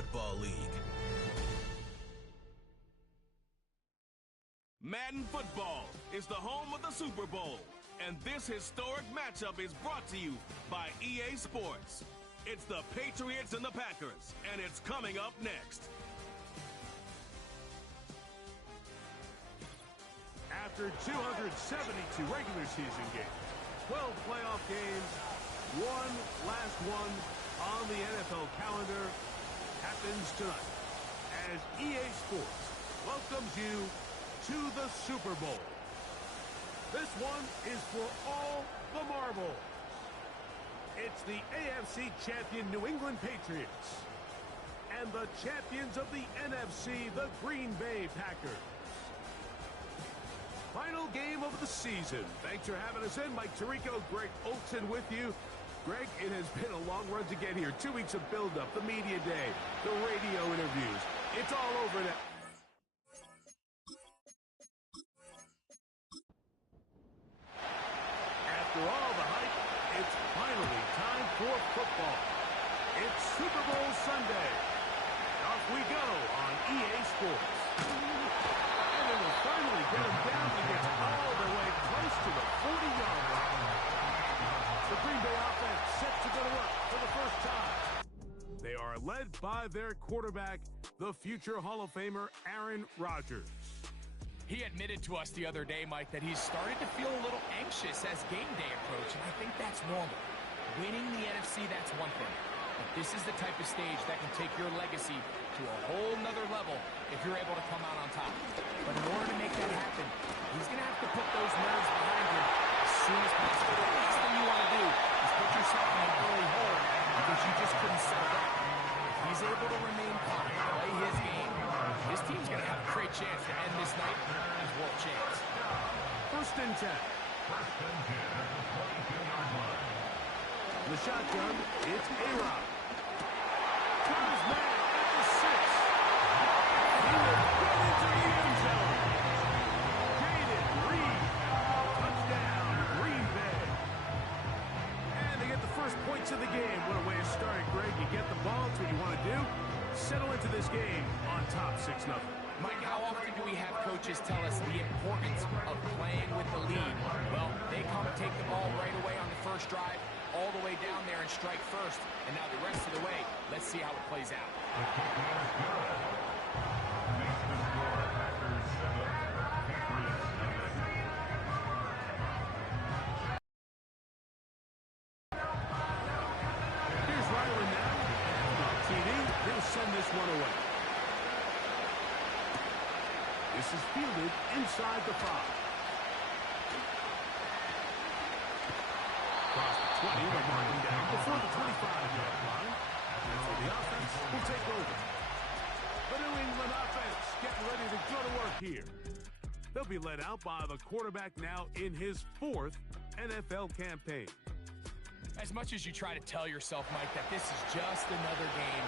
Football League. Madden Football is the home of the Super Bowl, and this historic matchup is brought to you by EA Sports. It's the Patriots and the Packers, and it's coming up next. After 272 regular season games, 12 playoff games, one last one on the NFL calendar happens tonight as EA Sports welcomes you to the Super Bowl. This one is for all the marbles. It's the AFC champion New England Patriots and the champions of the NFC, the Green Bay Packers. Final game of the season. Thanks for having us in. Mike Tirico, Greg Olson with you. Greg, it has been a long run to get here. 2 weeks of build-up, the media day, the radio interviews. It's all over now. After all the hype, it's finally time for football. It's Super Bowl Sunday. Off we go on EA Sports. And it will finally get him down and gets all the way close to the 40-yard line. The Green Bay offense set to go to work for the first time. They are led by their quarterback, the future Hall of Famer, Aaron Rodgers. He admitted to us the other day, Mike, that he's started to feel a little anxious as game day approaches, and I think that's normal. Winning the NFC, that's one thing. But this is the type of stage that can take your legacy to a whole nother level if you're able to come out on top. But in order to make that happen, he's going to have to put those nerves behind him as soon as possible. The last thing you want to do is put yourself in an early hole because you just couldn't settle down. If he's able to remain calm, play his game, his team's going to have a great chance to end this night as world champs. First and 10. The shotgun, it's A-Rob. Got his man at the 6. He will get into the end zone. Jaden Reed. Touchdown, Green Bay. And they get the first points of the game. What a way to start, Greg. You get the ball, it's what you want to do. Settle into this game on top 6-0. Mike, how often do we have coaches tell us the importance of playing with the lead? Well, they come and take the ball right away on the first drive, all the way down there and strike first. And now the rest of the way, let's see how it plays out. Here's Riley now. TV, he'll send this one away. This is fielded inside the 5. Across the 20, they're marking down before the 25-yard line. So the offense will take over. The New England offense getting ready to go to work here. They'll be led out by the quarterback now in his 4th NFL campaign. As much as you try to tell yourself, Mike, that this is just another game,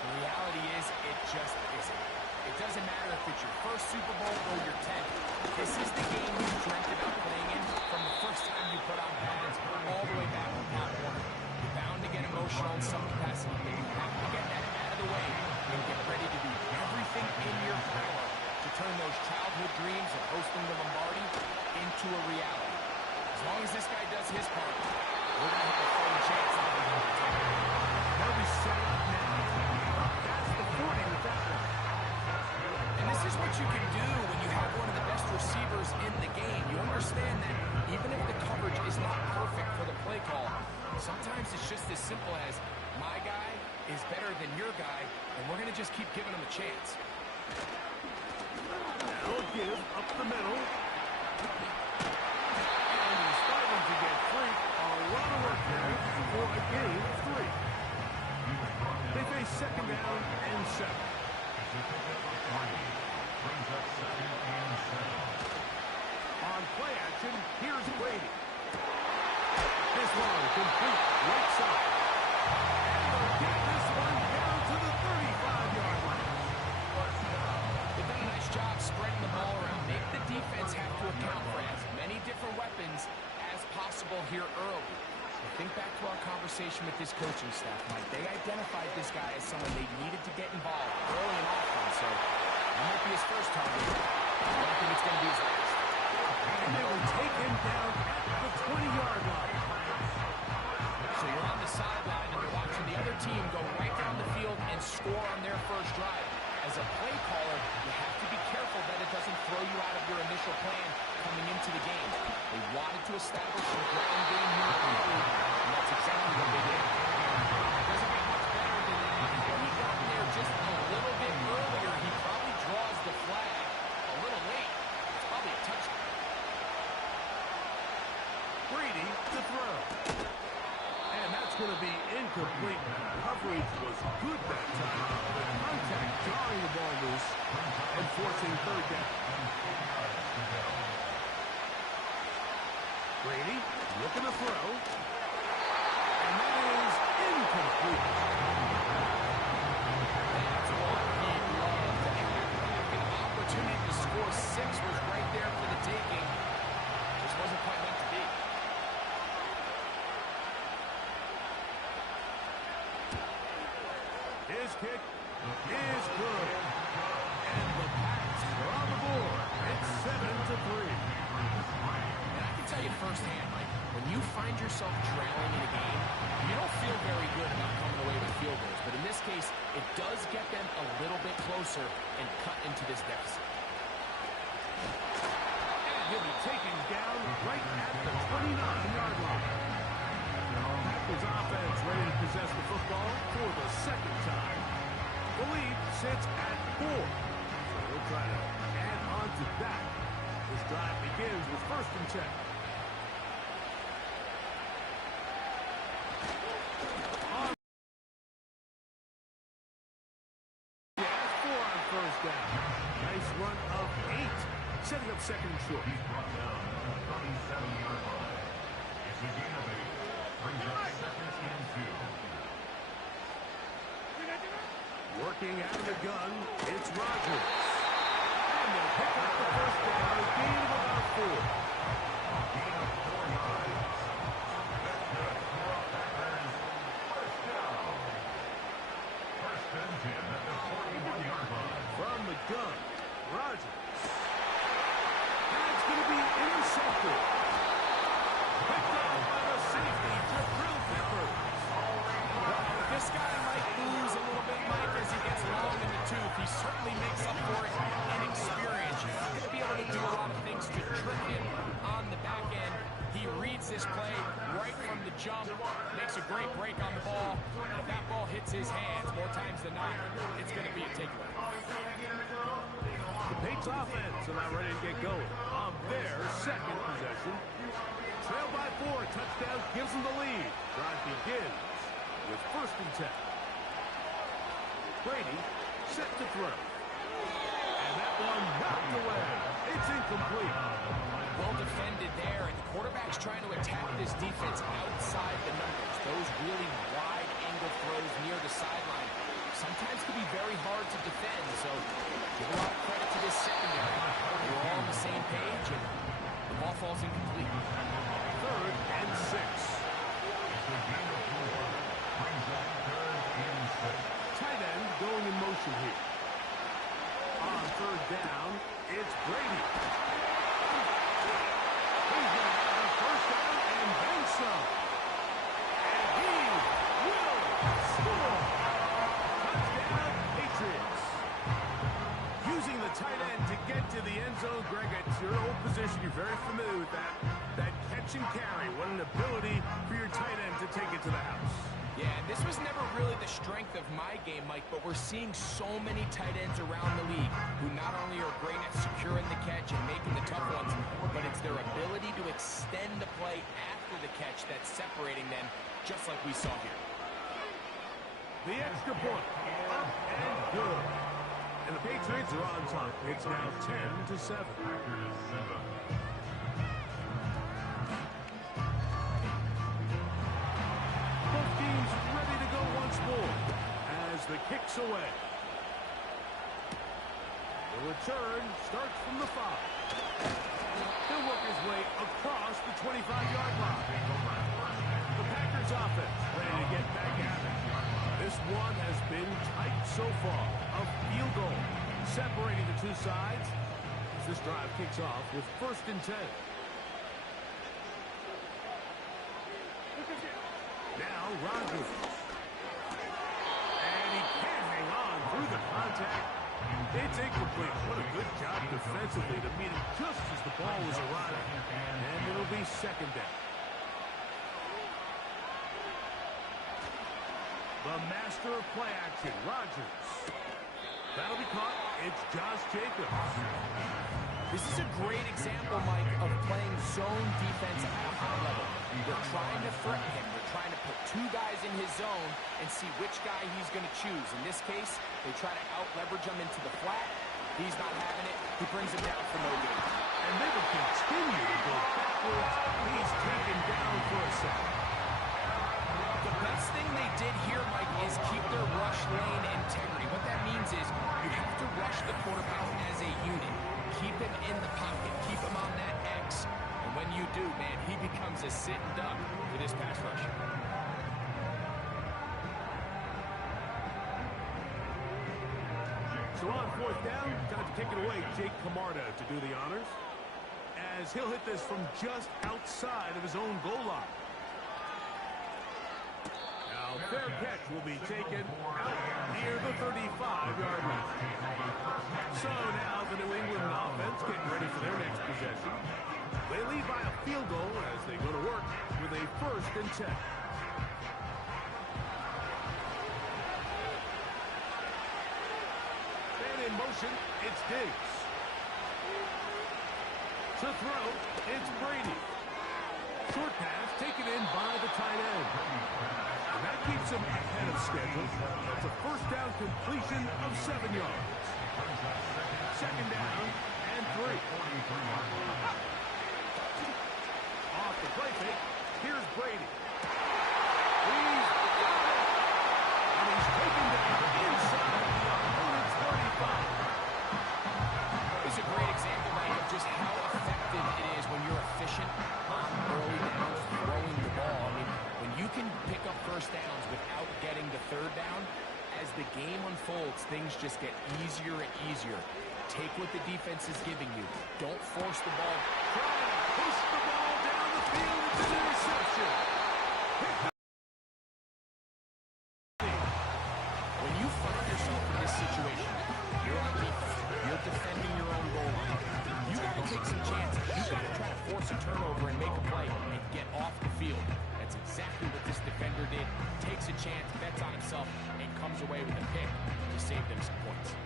the reality is it just isn't. It doesn't matter if it's your first Super Bowl or your 10th. This is the game you dreamt about playing in from the first time you put on pads all the way back on Pop Warner. You're bound to get emotional in some capacity, but you have to get that out of the way and get ready to do everything in your power to turn those childhood dreams of hosting the Lombardi into a reality. As long as this guy does his part, we're going to have a fighting chance. They'll be set up now. That's the 40 with that one. And this is what you can do when you have one of the best receivers in the game. You understand that even if the coverage is not perfect for the play call, sometimes it's just as simple as my guy is better than your guy, and we're going to just keep giving him a chance. That'll give up the middle. And he's starting to get free. A lot of work there for a gain of 3. They face second down and 7. On play action, here's Brady. This one complete right side. And they'll get this one down to the 35-yard line. They've done a nice job spreading the ball around. Make the defense have to account for as many different weapons as possible here early. If think back to our conversation with this coaching staff, Mike. They identified this guy as someone they needed to get involved early in offense, so that might be his first target. I don't think it's going to be his last. And they will take him down at the 20-yard line. So you're on the sideline and you're watching the other team go right down the field and score on their first drive. As a play caller, you have to be careful that it doesn't throw you out of your initial plan coming into the game. They wanted to establish some ground game here early, and that's exactly what they did. It doesn't get much better than that. If he got there just a little bit earlier, he probably draws the flag a little late. It's probably a touchdown. Brady to throw. And that's going to be incomplete. Coverage was good that time. The contact jarring the ball loose and forcing third down. Brady looking to throw. And that is incomplete. That's what he loved to have back. An opportunity to score 6 was right there for the taking. Just wasn't quite meant to be. His kick is good. And the Pats are on the board. It's 7-3. And I can tell you firsthand, Mike, when you find yourself trailing in a game, you don't feel very good about coming away with field goals. But in this case, it does get them a little bit closer and cut into this deficit. And he'll be taken down right at the 29-yard line. His offense ready to possess the football for the second time. The lead sits at 4. So they'll try to add on to that. This drive begins with 1st and 10. Yeah, 4 on 1st down. Nice run of 8. Setting up 2nd and short. He's brought down at the 37-yard line. It's a gain of 8. Brings up 2nd and 2. Working out of the gun, it's Rodgers. And they'll pick up the 1st down, a gain of about 4. Gain of 4 yards. That's good for our Packers. 1st down. 1st and 10 at the 41-yard line. From the gun, Rodgers. And it's going to be intercepted. Picked up by the safety, Jabril Peppers. Well, this guy might lose a little bit, Mike, as he gets long in the tooth. He certainly makes up for it in experience. You're not going to be able to do a lot of things to trick him on the back end. He reads this play right from the jump, makes a great break on the ball. If that ball hits his hands more times than not, it's going to be a takeaway. The Patriots offense are not ready to get going on their 2nd possession. Trail by 4, touchdown gives them the lead. Drive begins with 1st and 10. Brady set to throw. And that one knocked away. It's incomplete. Well defended there, and the quarterback's trying to attack this defense outside the numbers. Those really wide angle throws near the sideline sometimes can be very hard to defend, so give a lot of credit to this secondary. We're all on the same page, and the ball falls incomplete. 3rd and 6. It's a gain of 4. Brings up 3rd and 6. Tight end going in motion here. On 3rd down, it's Brady. He's going to have a 1st down and then some. And he will score. Touchdown, Patriots. Using the tight end to get to the end zone, Greg, at your old position, you're very familiar with that. That catch and carry. What an ability for your tight end to take it to the house. Yeah, this was never really the strength of my game, Mike, but we're seeing so many tight ends around the league who not only are great at securing the catch and making the tough ones, but it's their ability to extend the play after the catch that's separating them, just like we saw here. The extra point, up and good. And the Patriots are on top. It's now 10-7. Packers 7. Both teams ready to go once more as the kick's away. The return starts from the 5. He'll work his way across the 25-yard line. The Packers Packers offense ready to get back at it. This one has been tight so far. A field goal separating the two sides as this drive kicks off with 1st and 10. Now Rodgers. And he can't hang on through the contact. It's incomplete. What a good job defensively to meet it just as the ball was arriving. And it'll be 2nd down. The master of play action, Rodgers. That'll be caught. It's Josh Jacobs. This is a great example, Mike, of playing zone defense at a high level. They're trying to threaten him. They're trying to put 2 guys in his zone and see which guy he's going to choose. In this case, they try to out-leverage him into the flat. He's not having it. He brings him down for no gain. And they will continue to go backwards. He's taken down for a second. The best thing they did here, Mike, is keep their rush lane integrity. What that means is you have to rush the quarterback as a unit. Keep him in the pocket. Keep him on that X. And when you do, man, he becomes a sitting duck for this pass rush. So on 4th down, time to kick it away. Jake Camarda to do the honors, as he'll hit this from just outside of his own goal line. Now, fair catch will be taken out near the 35-yard line. So now the New England offense getting ready for their next possession. They lead by a field goal as they go to work with a 1st and 10. And in motion, it's Diggs. To throw, it's Brady. Short pass taken in by the tight end. And that keeps him ahead of schedule. That's a 1st down completion of 7 yards. 2nd down and 3. Off the play fake, here's Brady. He's got it. And he's taken down inside the opponent's 35. It's a great example, Mike, of just how effective it is when you're efficient on early downs throwing the ball. I mean, when you can pick up 1st downs without getting the 3rd down, as the game unfolds, things just get easier and easier. Take what the defense is giving you. Don't force the ball. Trying to push the ball down the field. It's an interception. When you find yourself in this situation, you're on defense. You're defending your own goal line. You got to take some chances. You got to try to force a turnover and make a play and get off the field. That's exactly what this defender did. Takes a chance, bets on himself, and comes away with a pick to save them some points.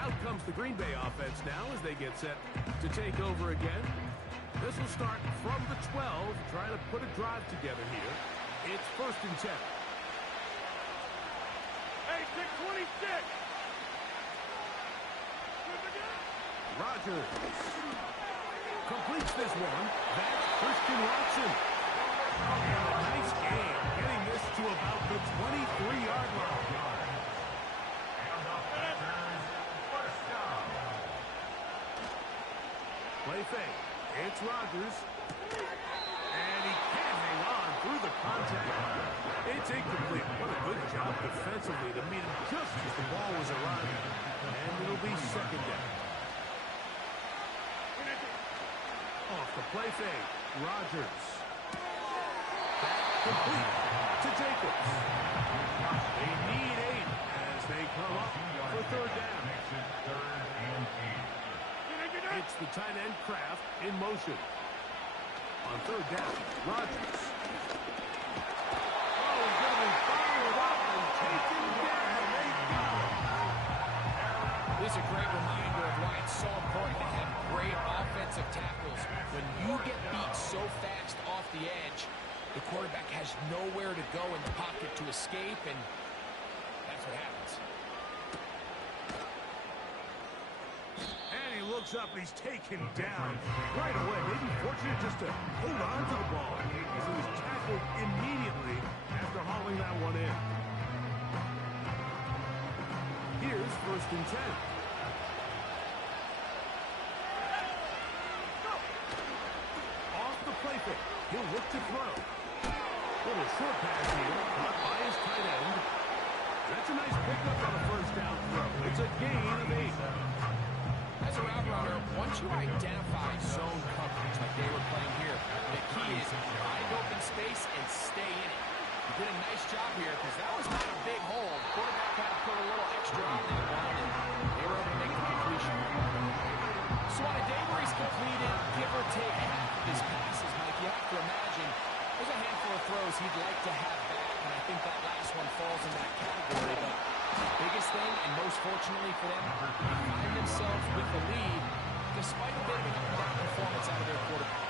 Out comes the Greenbay offense now as they get set to take over again. This will start from the 12, trying to put a drive together here. It's 1st and 10. Hey, 626! Rodgers completes this one. That's Christian Watson. And a nice game, getting this to about the 23-yard line. Play fake. It's Rodgers. And he can't hang on through the contact. It's incomplete. What a good job defensively to meet him just as the ball was arriving. And it'll be 2nd down. Off the play fake. Rodgers. Back complete to Jacobs. They need 8 as they come up for 3rd down. It's the tight end Kraft in motion. On 3rd down, Rodgers. Oh, he's going to be followed up and taken down. They got him. This is a great reminder of why it's so important to have great offensive tackles. When you get beat so fast off the edge, the quarterback has nowhere to go in the pocket to escape, and that's what happens. And he looks up and he's taken down right away. Maybe fortunate just to hold on to the ball as he was tackled immediately after hauling that one in. Here's 1st and 10. Off the play fake. He'll look to throw. Little short pass here, caught by his tight end. That's a nice pickup on a first down throw. It's a gain of 8. As a route runner, once you identify zone coverage like they were playing here, the key is find open space and stay in it. You did a nice job here because that was not a big hole. The quarterback had to put a little extra on that one, and they were able to make the completion. So on a day where he's completed, give or take half of his passes, Mike, you have to imagine there's a handful of throws he'd like to have back, and I think that last one falls in that category. But the biggest thing, and most fortunately for them, they find themselves with the lead despite a bit of an up-and-down performance out of their quarterback.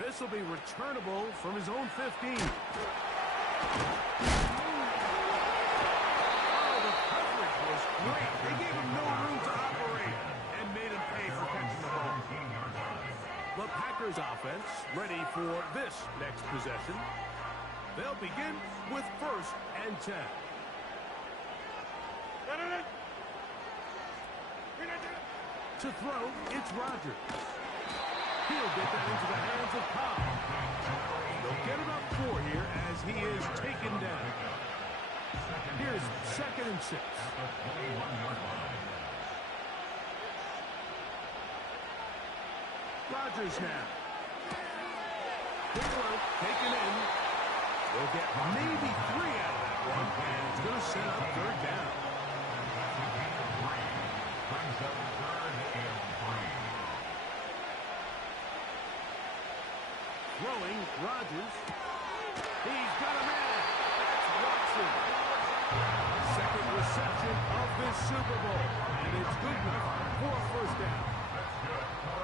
This will be returnable from his own 15. Great. They gave him no room to operate and made him pay for catching the ball. The Packers offense ready for this next possession. They'll begin with 1st and 10. To throw, it's Rodgers. He'll get that into the hands of Cobb. They'll get about 4 here as he is taken down. Here's 2nd and 6. Rodgers now. Taylor taken in. They'll get maybe 3 out of that one, and it's going to set up 3rd down. Brings up 3rd and 3. Throwing, Rodgers. He's got a man. That's Watson. 2nd reception of this Super Bowl, and it's good enough for a 1st down.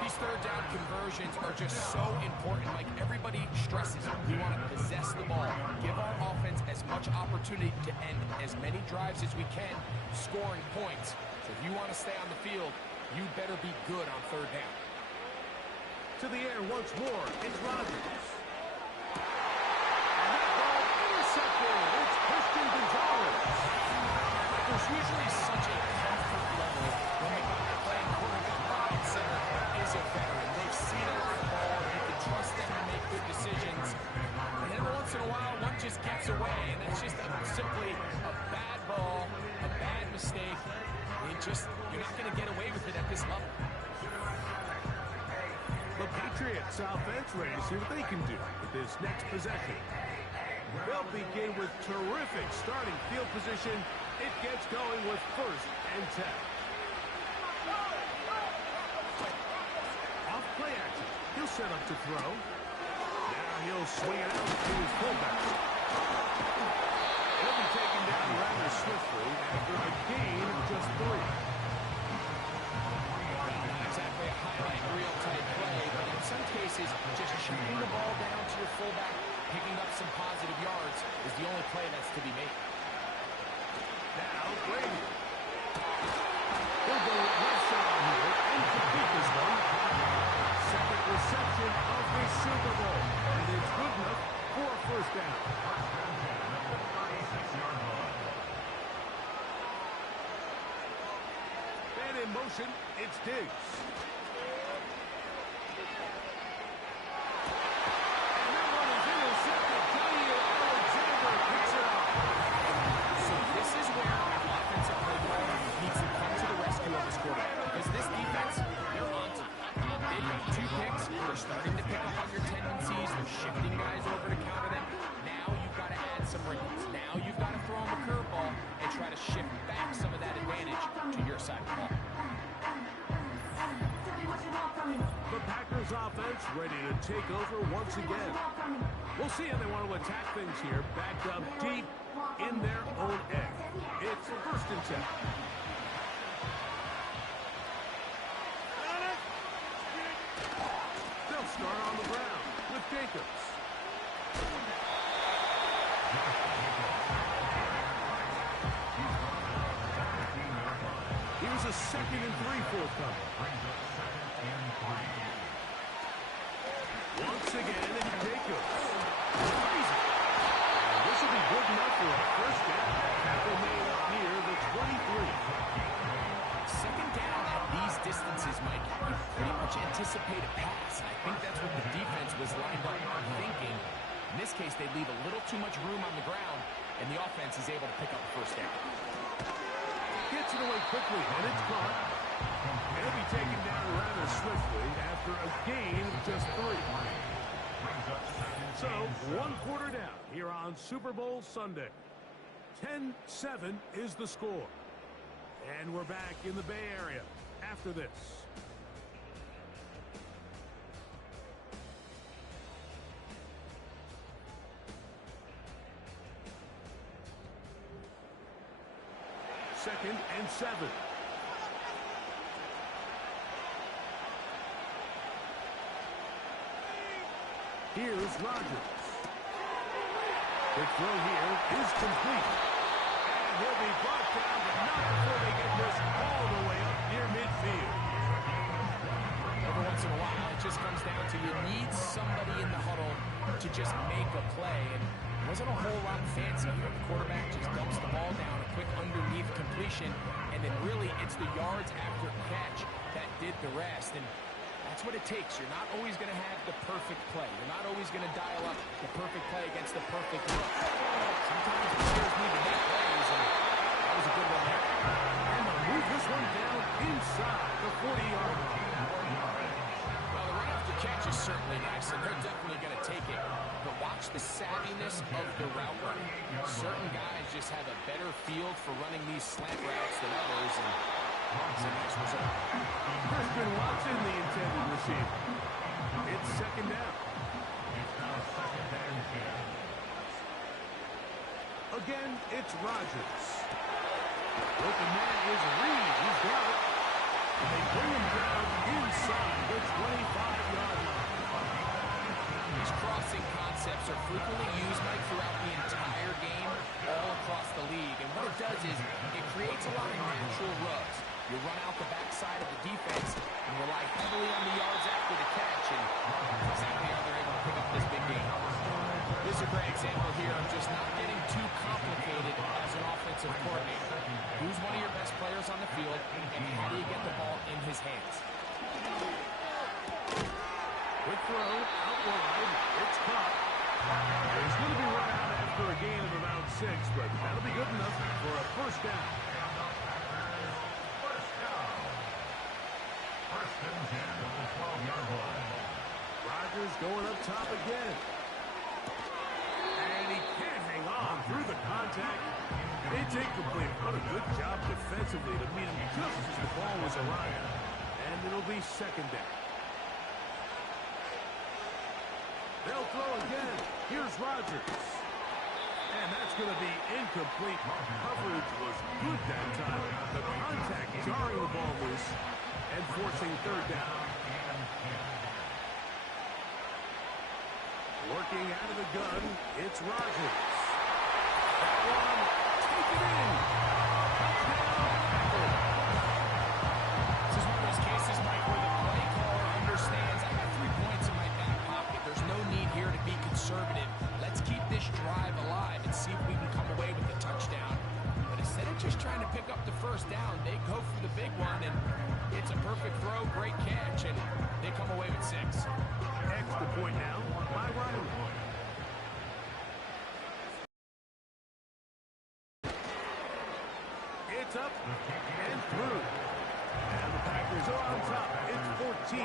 These 3rd down conversions are just so important. Like everybody stresses, we want to possess the ball, give our offense as much opportunity to end as many drives as we can, scoring points. So if you want to stay on the field, you better be good on 3rd down. To the air once more, it's Rodgers. And that ball intercepted. It's Christian Gonzalez. There's usually such a comfort level when the guy playing quarterback behind center is a veteran. They've seen a lot of ball. You can trust them to make good decisions. And every once in a while, one just gets away, and that's just simply a bad ball, a bad mistake. You're not going to get away with it at this level. The Patriots offense ready to see what they can do with this next possession. They'll begin with terrific starting field position. It gets going with 1st and 10. Off play action. He'll set up to throw. Now he'll swing it out to his fullback. He'll be taken down rather swiftly after a gain of just 3. Exactly a highlight reel type play, but in some cases, just shooting the ball down to your fullback, picking up some positive yards is the only play that's to be made. Now, Brady. He'll go left side here and complete this one. 2nd reception of this Super Bowl, and it's good enough for a 1st down. 36-yard line. And in motion, it's Diggs. And that one is intercepted. Johnny Alexander picks it up. So this is where an offensive play caller needs to come to the rescue of his quarterback, because this defense, they're on to They've got 2 picks. They're starting to pick up on your tendencies. They're shifting guys over to counter them. Now you've got to add some wrinkles. Now you've got to throw them a curveball and try to shift back some of that advantage to your side of the ball. The Packers offense ready to take over once again. We'll see how they want to attack things here, backed up deep in their own end. It's 1st and 10. They'll start on the ground with Jacobs. Here's a 2nd and 3 forthcoming. Once again, it's Jacobs. Crazy. And this will be good enough for a 1st down. Tackle made up near the 23. this case, they leave a little too much room on the ground, and the offense is able to pick up the first down. Gets it away quickly, and it's caught. It'll be taken down rather swiftly after a gain of just 3. So, 1 quarter down here on Super Bowl Sunday. 10-7 is the score. And we're back in the Bay Area after this. Second and 7. Here's Rodgers. The throw here is complete. And he'll be brought down, but not before they get this all the way up near midfield. Every once in a while, it just comes down to you need somebody in the huddle to just make a play. And it wasn't a whole lot fancy here. The quarterback just dumps the ball down, a quick underneath completion, and then really it's the yards after catch that did the rest. And that's what it takes. You're not always going to have the perfect play. You're not always going to dial up the perfect play against the perfect look. Sometimes players need to make plays, and that was a good one there. And they'll move this one down inside the 40-yard line. Well, the run after catch is certainly nice, and they're definitely going to take it. But watch the savviness of the route running. Certain guys just have a better field for running these slant routes than others, and it's a nice result. Christian Watson, the intended receiver. It's second down. Again, it's Rodgers. Open man is Reed. He's got it. And they bring him down inside the 25-yard line. These crossing concepts are frequently used, Mike, throughout the entire game, all across the league. And what it does is it creates a lot of natural rubs. You run out the backside of the defense and rely heavily on the yards after the catch, and that's exactly how they're able to pick up this big game. This is a great example here of just not getting too complicated as an offensive coordinator. Who's one of your best players on the field, and how do you get the ball in his hands? Quick throw, out wide, it's caught. It's going to be run out after a gain of about 6, but that'll be good enough for a first down. Rodgers going up top again. And he can't hang on through the contact. It's incomplete. What a good job defensively to meet him just as the ball was arriving. And it'll be second down. They'll throw again. Here's Rodgers. And that's going to be incomplete. Coverage was good that time. The contact jarring the ball loose and forcing third down. Working out of the gun, it's Rodgers. That one, take it in. Touchdown. This is one of those cases, Mike, where the play caller understands I got 3 points in my back pocket. There's no need here to be conservative. Let's keep this drive alive and see if we can come away with a touchdown. But instead of just trying to pick up the first down, they go for the big one, and it's a perfect throw, great catch, and they come away with 6. Extra point now by Riley. It's up and through. And the Packers are on top. It's 14-10.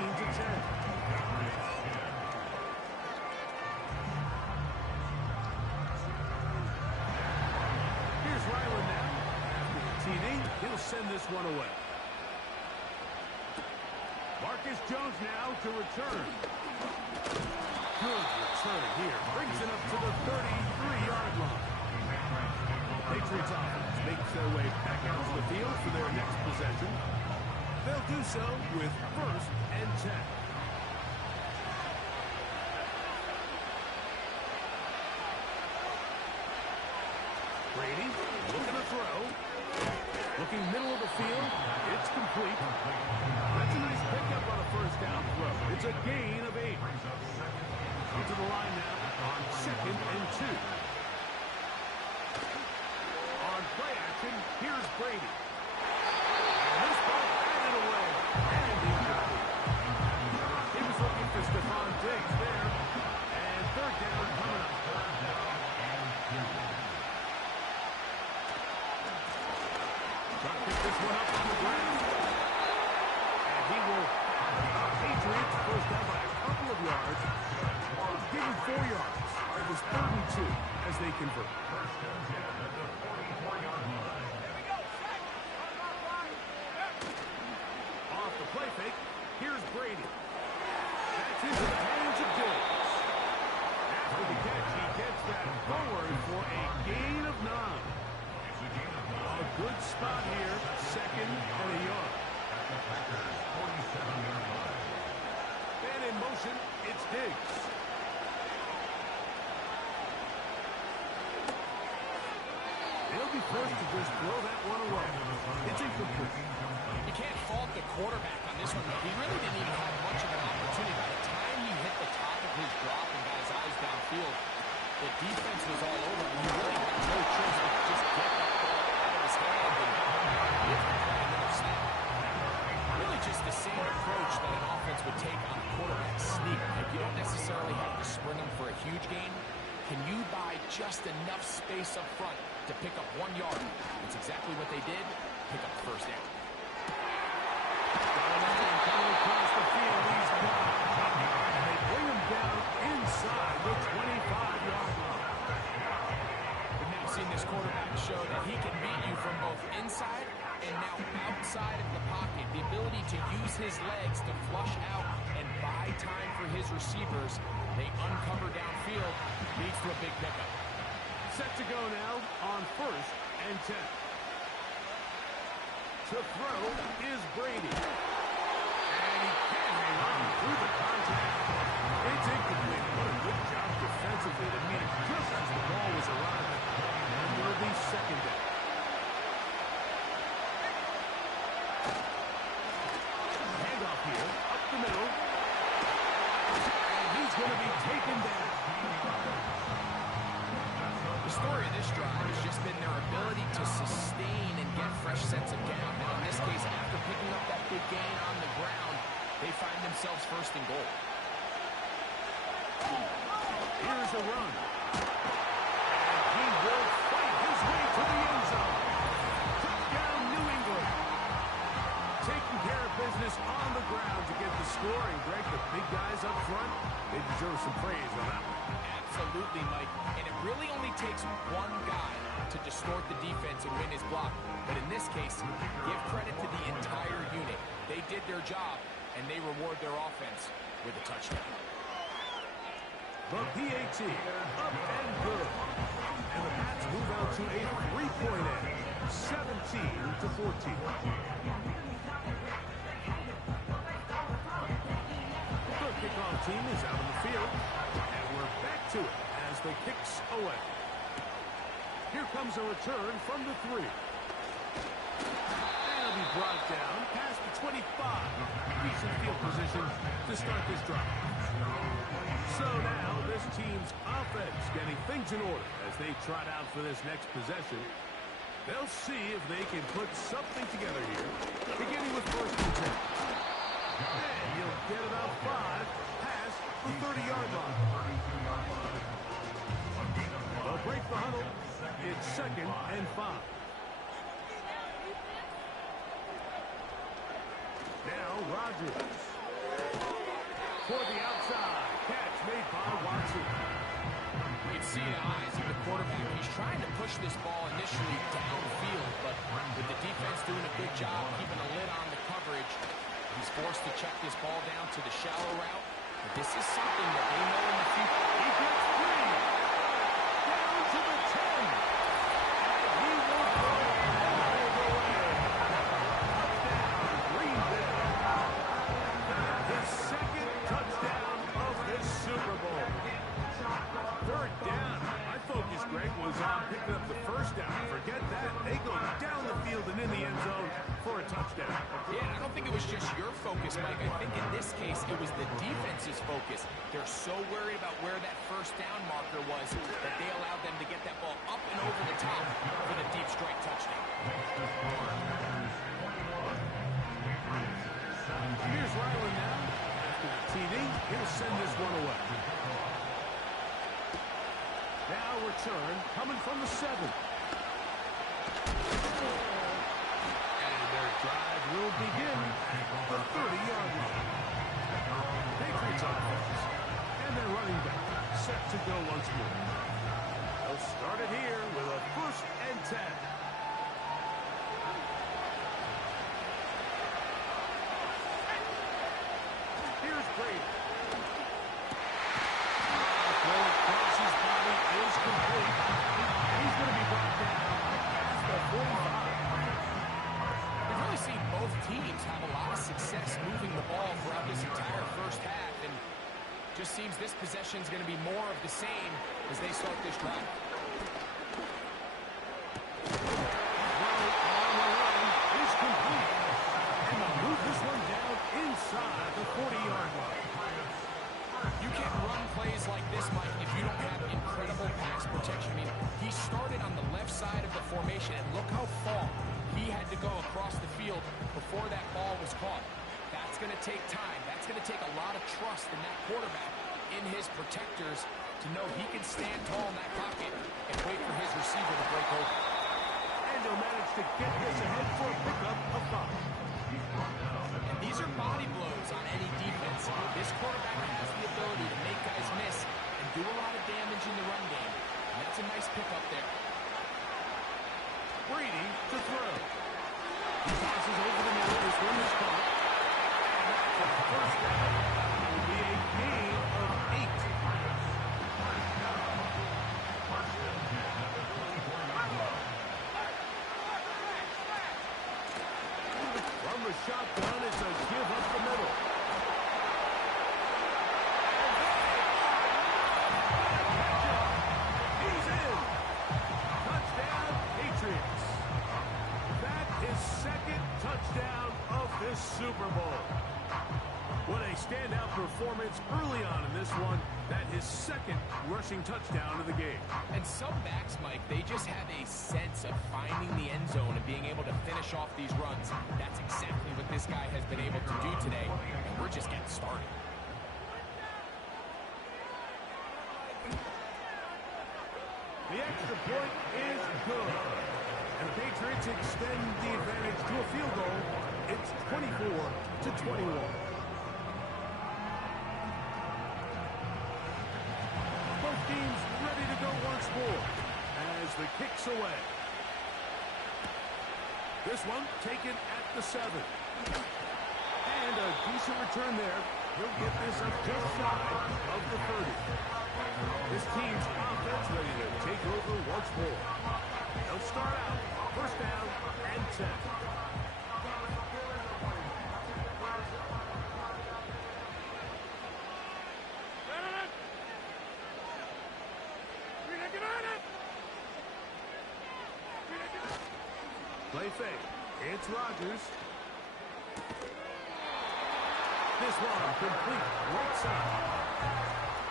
Here's Ryland now. After the TD, he'll send this one away. Marcus Jones now to return. Good return here. Brings it up to the 33-yard line. Patriots offense makes their way back out to the field for their next possession. They'll do so with 1st and 10. Brady looking to throw. Looking middle of the field. It's complete. That's a nice pickup on a first down throw. It's a gain of 8. Into the line now on 2nd and 2. On play action, here's Brady. And this ball batted away. And incomplete. He was looking for Stephon Diggs there. And third down coming up. 4 yards. It was 3rd and 2 as they convert. First and 10 at the 44-yard line. Off the play fake, here's Brady. That's into the hands of Diggs. After the catch, he gets that forward for a gain of 9. A good spot here, 2nd and a yard. At the Packers' 47-yard line. And in motion, it's Diggs. They'll be forced to just throw that one away. It's incomplete. You can't fault the quarterback on this one. He really didn't even have much of an opportunity. By the time he hit the top of his drop and got his eyes downfield, the defense was all over him. He really had no choice but to just get that ball out of his hand and give the play another snap. Really just the same approach that an offense would take on a quarterback sneak. Like, you don't necessarily have to spring him for a huge gain. Can you buy just enough space up front to pick up 1 yard? That's exactly what they did. Pick up the first down. Coming across the field, he's gone. And they bring him down inside the 25-yard line. We've now seen this quarterback show that he can beat you from both inside and now outside of the pocket. The ability to use his legs to flush out and buy time for his receivers. They uncover downfield, leads to a big pickup. Set to go now on 1st and 10. To throw is Brady. And he can't hang on through the contact. It's incomplete. What a good job defensively to meet it just as the ball was arriving. And will be 2nd down. Handoff here, up the middle. And he's going to be taken down. The story of this drive has just been their ability to sustain and get fresh sets of down. Now, in this case, after picking up that big gain on the ground, they find themselves 1st and goal. Here's a run. And he will fight his way to the end zone. Touchdown, New England. Taking care of business on the ground to get the score. And Greg, the big guys up front, they deserve some praise on that one. Absolutely, Mike. And it really only takes one guy to distort the defense and win his block. But in this case, give credit to the entire unit. They did their job, and they reward their offense with a touchdown. The PAT, up and good. And the Pats move out to a 3-point edge, 17-14. The kickoff team is out on the field. And we're back to it as the kicks away. Here comes a return from the 3. And it'll be brought down past the 25. Decent field position to start this drive. So now this team's offense getting things in order as they trot out for this next possession. They'll see if they can put something together here, beginning with 1st and 10. And you'll get about 5 past the 30-yard line. They'll break the huddle. It's 2nd and 5. Now Rodgers. For the outside. Catch made by Watson. You can see the eyes of the quarterback. He's trying to push this ball initially downfield, but with the defense doing a good job keeping a lid on the coverage, he's forced to check this ball down to the shallow route. But this is something that they know in the future. He gets 3. Down to the 10. And he will go all the way. Touchdown, Greenbay. His 2nd touchdown of this Super Bowl. 3rd down. My focus, Greg, was on picking up the 1st down. Forget that. They go down the field and in the end zone for a touchdown. Yeah, I don't think it was just your focus, Mike. I think in this case, it was the defense's focus. They're so worried about where that 1st down marker was that they allowed them to get that ball up and over the top for the deep strike touchdown. Here's Ryland now. After the TD, he'll send this one away. Now return coming from the 7. And their drive will begin at the 30-yard line. Patriots offense. And they're running back. set to go once more. They'll start it here with a 1st and 10. Here's Brady. Forward crosses body is complete. He's going to be brought down at the 45. We've really seen both teams have a lot of success moving the ball throughout this entire first half, and just seems this possession is going to be more of the same as they start this drive. Inside the 40-yard line. You can't run plays like this, Mike, if you don't have incredible pass protection. I mean, he started on the left side of the formation, and look how far he had to go across the field before that ball was caught. That's going to take time. That's going to take a lot of trust in that quarterback, in his protectors, to know he can stand tall in that pocket and wait for his receiver to break over. And he'll manage to get this ahead for a pickup of 5. And these are body blows on any defense. This quarterback has the ability to make guys miss and do a lot of damage in the run game. And that's a nice pickup there. Brady to throw. He passes over the middle. This one is caught. And that's a 1st down. It will be a gain of 8. From the shotgun, it's a give up the middle. He's in. Touchdown, Patriots. That is 2nd touchdown of this Super Bowl. What a standout performance early on in this one. That his 2nd rushing touchdown of the game. And some backs, Mike, they just have a sense of finding the end zone and being able to finish off these runs. That's exactly what this guy has been able to do today. And we're just getting started. The extra point is good. And the Patriots extend the advantage to a field goal. It's 24-21. Both teams ready to go once more as the kick's away. This one taken at the 7. And a decent return there. He'll get this up just shy of the 30. This team's offense ready to take over once more. They'll start out 1st down and 10. Play fake. It's Rodgers. This one complete right side.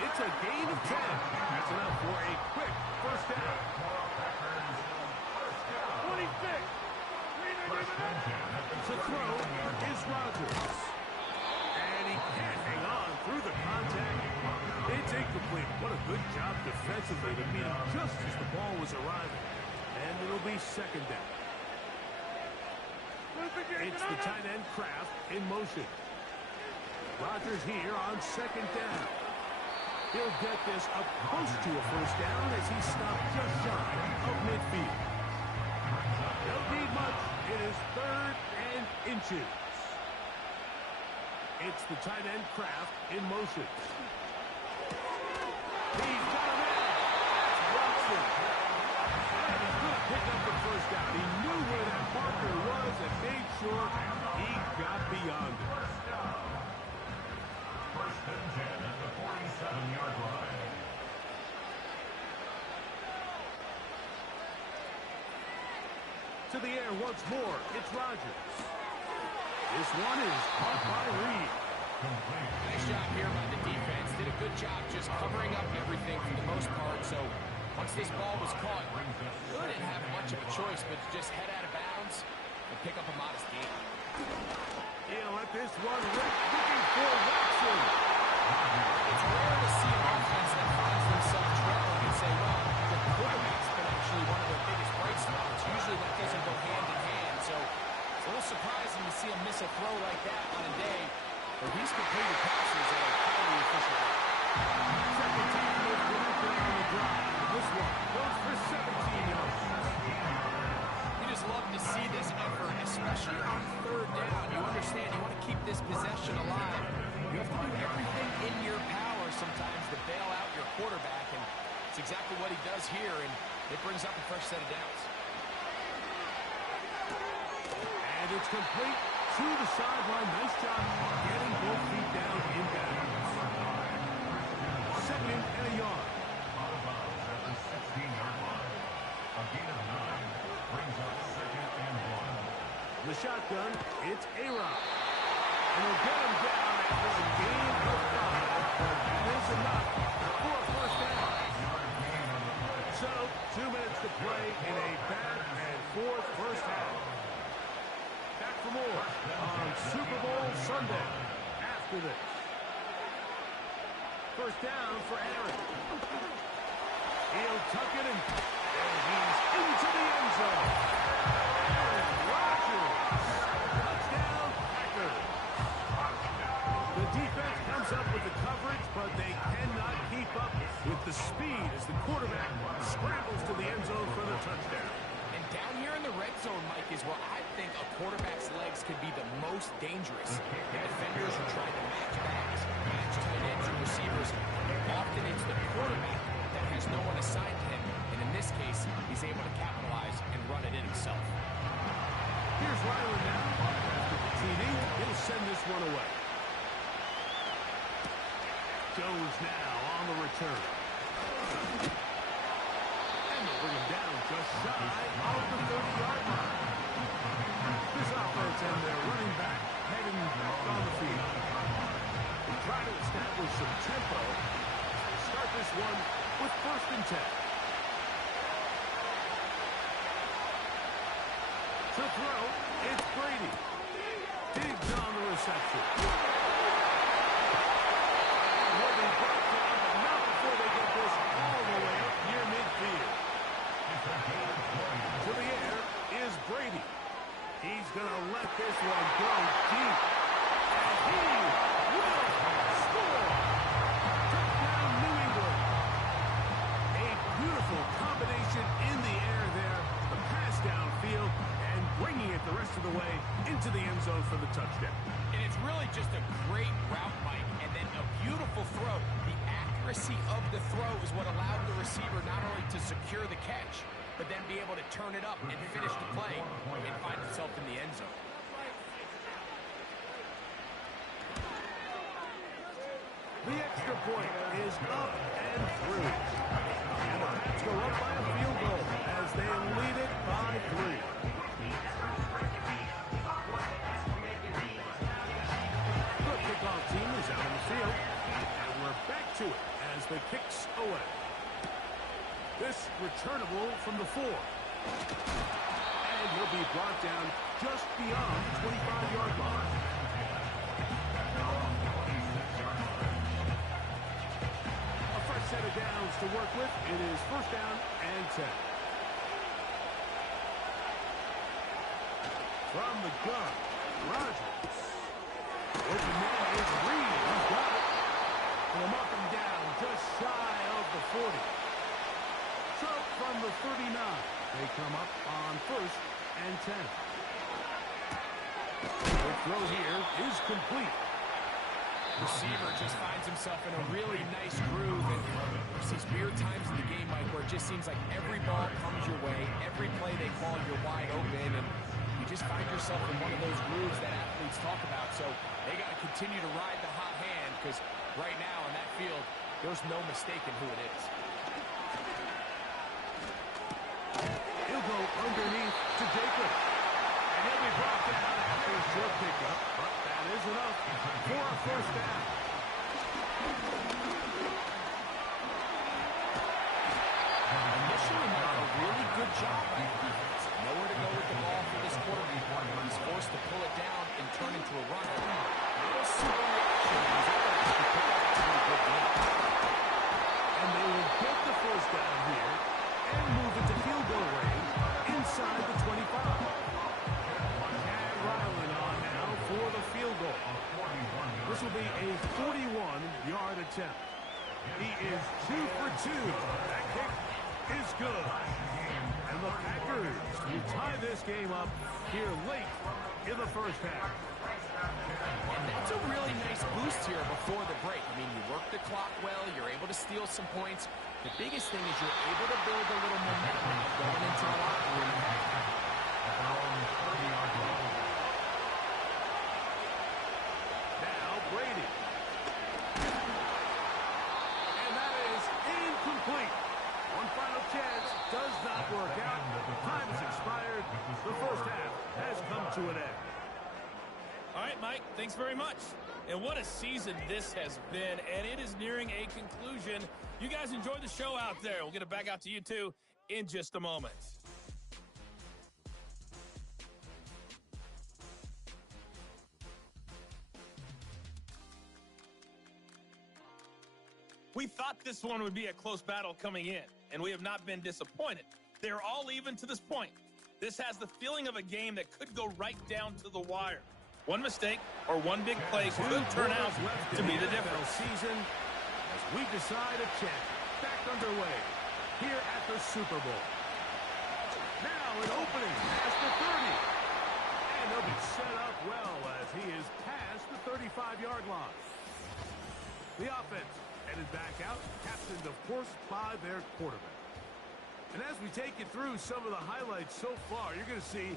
It's a gain of 10. That's enough for a quick 1st down. 26. To throw is Rodgers. And he can't hang on through the contact. It's incomplete. What a good job defensively to beat him just as the ball was arriving. And it'll be 2nd down. It's the tight end Kraft in motion. Rodgers here on 2nd down. He'll get this up close to a 1st down as he stopped just shy of midfield. Don't need much. It is 3rd and inches. It's the tight end Kraft in motion. He's got him in. Watson. And he's going to pick up the 1st down. He knew where that marker was and made sure he got beyond it. 1st and 10 at the 47-yard line. To the air once more. It's Rodgers. This one is caught by Reed. Nice job here by the defense. Did a good job just covering up everything for the most part. So once this ball was caught, really didn't have much of a choice but to just head out of bounds and pick up a modest gain. He'll let this one rip, looking for Watson. It's rare to see an offense that finds themselves trailing and say, well, the quarterback's been actually one of their biggest bright spots. Usually that doesn't go hand in hand. So it's a little surprising to see him miss a throw like that on a day where he's completed passes at a highly efficient rate. 2nd time It's exactly what he does here, and it brings up a fresh set of downs. And it's complete to the sideline. Nice job getting both feet down in bounds. Second and a yard. Out of bounds at the 16-yard line. A gain of 9 brings up second and 1. The shotgun, it's A-Rod. And he'll get him down after a gain of 5. But that is enough for a first down. So, 2 minutes to play in a back and forth first half. Back for more on Super Bowl Sunday after this. First down for Aaron. He'll tuck it in, and he's into the end zone. Aaron Rodgers. Touchdown, Packers. The defense comes up with the coverage, but they cannot keep up with the speed as the quarterback scrambles to the end zone for the touchdown. And down here in the red zone, Mike, is where I think a quarterback's legs can be the most dangerous. The defenders are trying to match backs, match tight ends and receivers. Often it's the quarterback that has no one assigned to him. And in this case, he's able to capitalize and run it in himself. Here's Ryland now. After the TD, he'll send this one away. Jones now on the return. And they'll bring him down just shy of the 30-yard line. This offense and their running back heading on the field. They try to establish some tempo. Start this one with 1st and 10. To throw, it's Brady. Diggs on the reception. And will be brought down, but not before they get this all the way up near midfield. To the air is Brady. He's going to let this one go deep. And he will score. Touchdown, New England. A beautiful combination in the air there. The pass downfield and bringing it the rest of the way into the end zone for the touchdown. And it's really just a great route, Mike, and then a beautiful throw. The accuracy of the throw is what allowed the receiver not only to secure the catch, but then be able to turn it up and finish the play and find himself in the end zone. The extra point is up and through. And the Pats go up by a field goal as they lead it by 3. The kickoff team is out on the field. And we're back to it as the kicks away. This returnable from the 4. And he'll be brought down just beyond the 25-yard line. A fresh set of downs to work with. It is 1st down and 10. From the gun, Rodgers. Open man is Reed. He's got it. Put him up and down just shy of the 40. So from the 39, they come up on 1st and 10. The throw here is complete. Receiver just finds himself in a really nice groove, and there's these weird times in the game, Mike, where it just seems like every ball comes your way, every play they call, you're wide open, and you just find yourself in one of those grooves that athletes talk about. So they got to continue to ride the hot hand, because right now in that field, there's no mistaking who it is. He'll go underneath to Jacob. And he'll be brought down after a short pickup. But that is enough for a first down. Initially, Mike, a really good job by the defense. Nowhere to go with the ball for this quarterback. He's forced to pull it down and turn into a runner. Little super reaction. He's able to actually pick up a pretty good game. And they will get the first down here and move into field goal range inside the 25. And Ryland on now for the field goal. This will be a 41-yard attempt. He is 2 for 2. That kick is good. And the Packers will tie this game up here late in the first half. And that's a really nice boost here before the break. I mean, you work the clock well, you're able to steal some points, The biggest thing is you're able to build a little momentum now going into the locker room. At their own 30-yard line. Now Brady. And that is incomplete. One final chance does not work out. Time has expired. The first half has come to an end. All right, Mike, thanks very much. And what a season this has been, and it is nearing a conclusion. You guys enjoy the show out there. We'll get it back out to you, too, in just a moment. We thought this one would be a close battle coming in, and we have not been disappointed. They're all even to this point. This has the feeling of a game that could go right down to the wire. One mistake or one big play could turn out to be the difference. Season as we decide a champion. Back underway here at the Super Bowl. Now an opening past the 30. And they'll be set up well as he is past the 35-yard line. The offense headed back out, captained, of course, by their quarterback. And as we take you through some of the highlights so far, you're going to see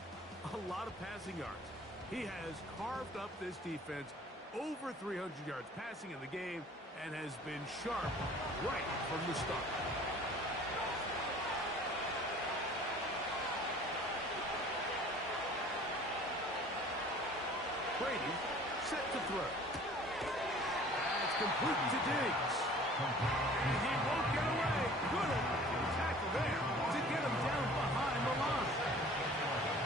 a lot of passing yards. He has carved up this defense, over 300 yards passing in the game, and has been sharp right from the start. Brady set to throw. That's complete to Diggs. And he won't get away. Good tackle there to get him down behind the line.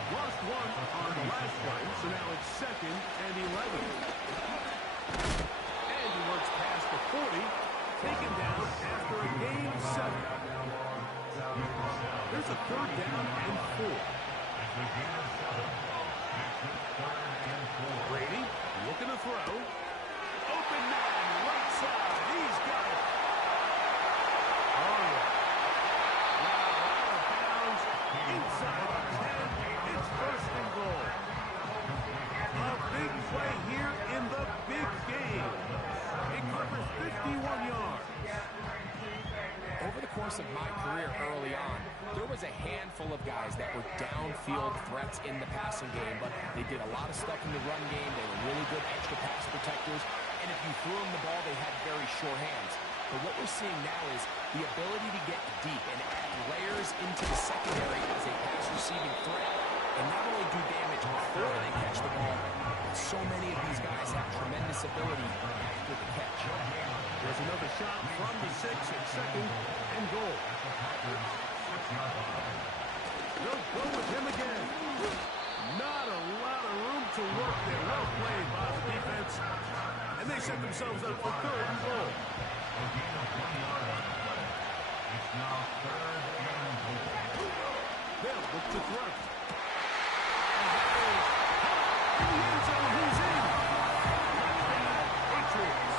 Lost one on the last play, so now it's 2nd and 11. And he works past the 40, taken down after a gain of 7. There's a 3rd down and 4. Brady looking to throw. Open man, right side. He's got it. Oh, yeah. Wow, out of bounds, inside the 10. It's 1st and goal. A big play here in the big game. It covers 51 yards. Over the course of my career early on, there was a handful of guys that were downfield threats in the passing game, but they did a lot of stuff in the run game. They were really good extra pass protectors, and if you threw them the ball, they had very sure hands. But what we're seeing now is the ability to get deep and add layers into the secondary as a pass receiving threat, and not only do damage before they catch the ball, but so many of these guys have tremendous ability after the catch. There's another shot from the 6 and 2nd and goal. They'll go with him again. Not a lot of room to work there. Well played by the defense. And they set themselves up for 3rd and goal. It's now 3rd and goal. They'll look to throw. And that is in the end zone. Who's in? Patriots.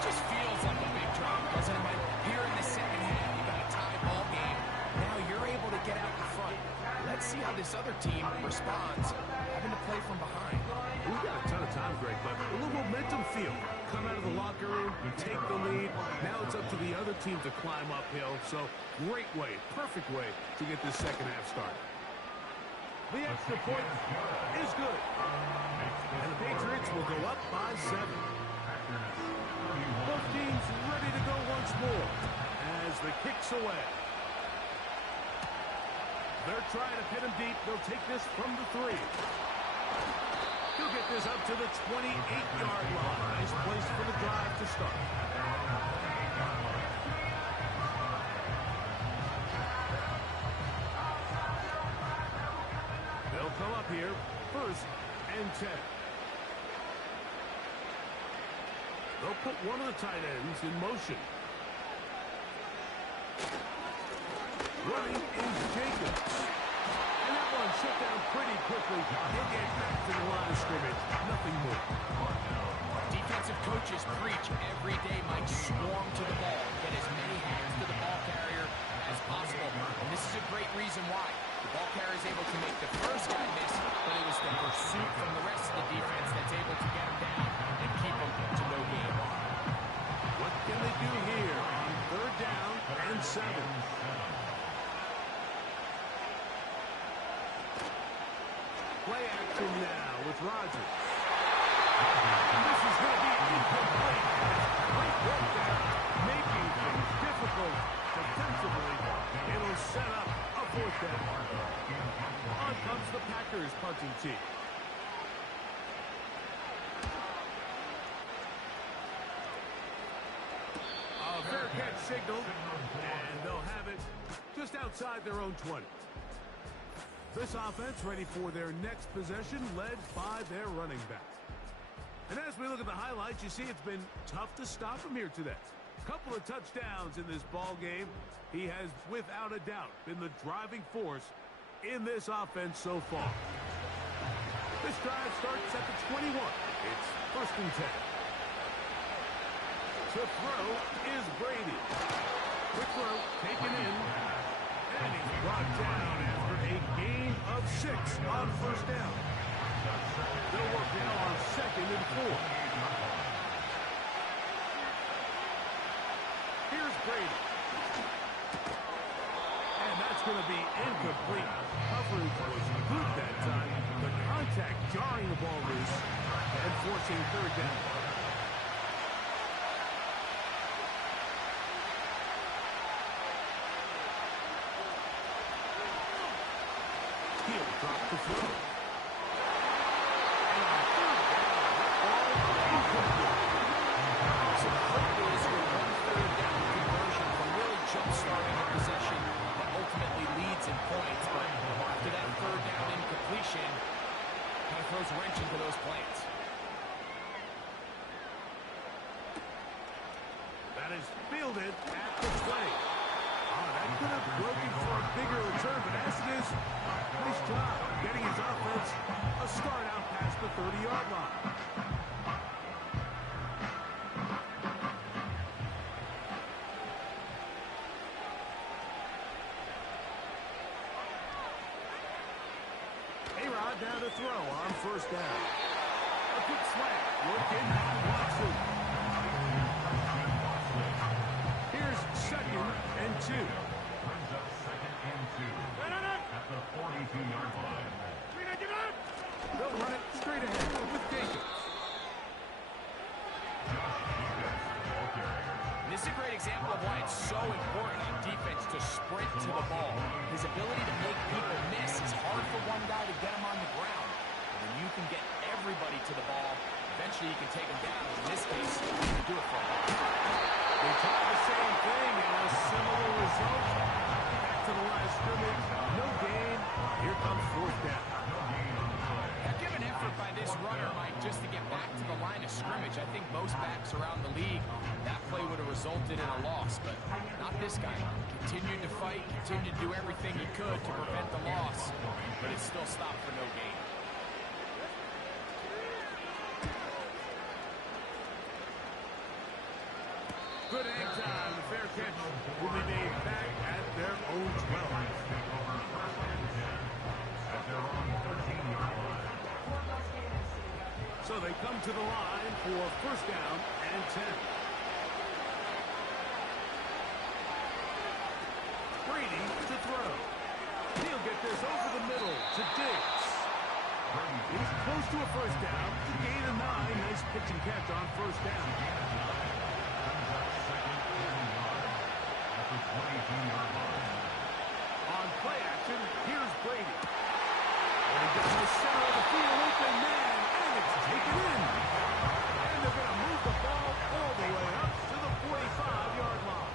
Just feels like a big drop, doesn't it, Mike? Here in the second half, you got a tie ball game. Now you're able to get out in front. Let's see how this other team responds, having to play from behind. We've got a ton of time, Greg, but a little momentum feel. Come out of the locker room, take the lead. Now it's up to the other team to climb uphill. So great way, perfect way to get this second half started. The extra point is good. And the Patriots will go up by 7. Both teams ready to go once more as the kick's away. They're trying to pin him deep. They'll take this from the 3. He'll get this up to the 28-yard line. Nice place for the drive to start. They'll come up here, 1st and 10. They'll put one of the tight ends in motion. Running is Jacobs. And that one shut down pretty quickly. He'll get back to the line of scrimmage. Nothing more. Defensive coaches preach every day, Mike, swarm to the ball. Get as many hands to the ball carrier as possible. And this is a great reason why. The ball carrier is able to make the first guy miss, but it was the pursuit from the rest of the defense that's able to get him down and keep him to no gain. What can they Play action now with Rodgers. And this is going to be incomplete. Great work there, making things difficult defensively. It'll set up a fourth down. On comes the Packers punting team. A fair catch signaled, and they'll have it just outside their own 20. This offense ready for their next possession, led by their running back. And as we look at the highlights, you see it's been tough to stop him here today. Couple of touchdowns in this ball game. He has, without a doubt, been the driving force in this offense so far. This drive starts at the 21. It's 1st and 10. To throw is Brady. Quick throw, taken in, and he's brought down after a gain of 6 on 1st down. They'll work now on 2nd and 4. Here's Brady. And that's going to be incomplete. Coverage was good that time. The contact jarring the ball loose and forcing 3rd down. He'll drop the throw. So the hope is with 1 3rd down conversion from really jump-starting a possession that ultimately leads in points. But after that 3rd down incompletion, kind of throws a wrench into those plans. That is fielded at the 20. That could have broken for a bigger return, but as it is, nice job getting his offense a start out past the 30-yard line. A-Rod down to throw on 1st down. A quick slant. Working on Watson. Here's 2nd and 2. Brings up 2nd and 2 at the 42-yard line. They'll run it straight ahead with Jacobs. This is a great example of why it's so important on defense to sprint to the ball. His ability to make people miss is hard for one guy to get him on the ground. And when you can get everybody to the ball, eventually you can take him down. In this case, you can do it for a while. They tried the same thing and a similar result. Back to the line of scrimmage. No gain. Here comes 4th down. Now, give an effort by this runner, Mike, just to get back to the line of scrimmage. I think most backs around the league, that play would have resulted in a loss, but not this guy. Continued to fight, continued to do everything he could to prevent the loss, but it still stopped for no gain. Good hang time. The fair catch will be made back at their own 12. At their own 13-yard line. So they come to the line for 1st down and 10. Brady to throw. He'll get this over the middle to Diggs. He's close to a 1st down. To gain a 9. Nice pitch and catch on 1st down. On play action, here's Brady. And he gets the center of the field, open man, and it's taken in. And they're going to move the ball all the way up to the 45-yard line.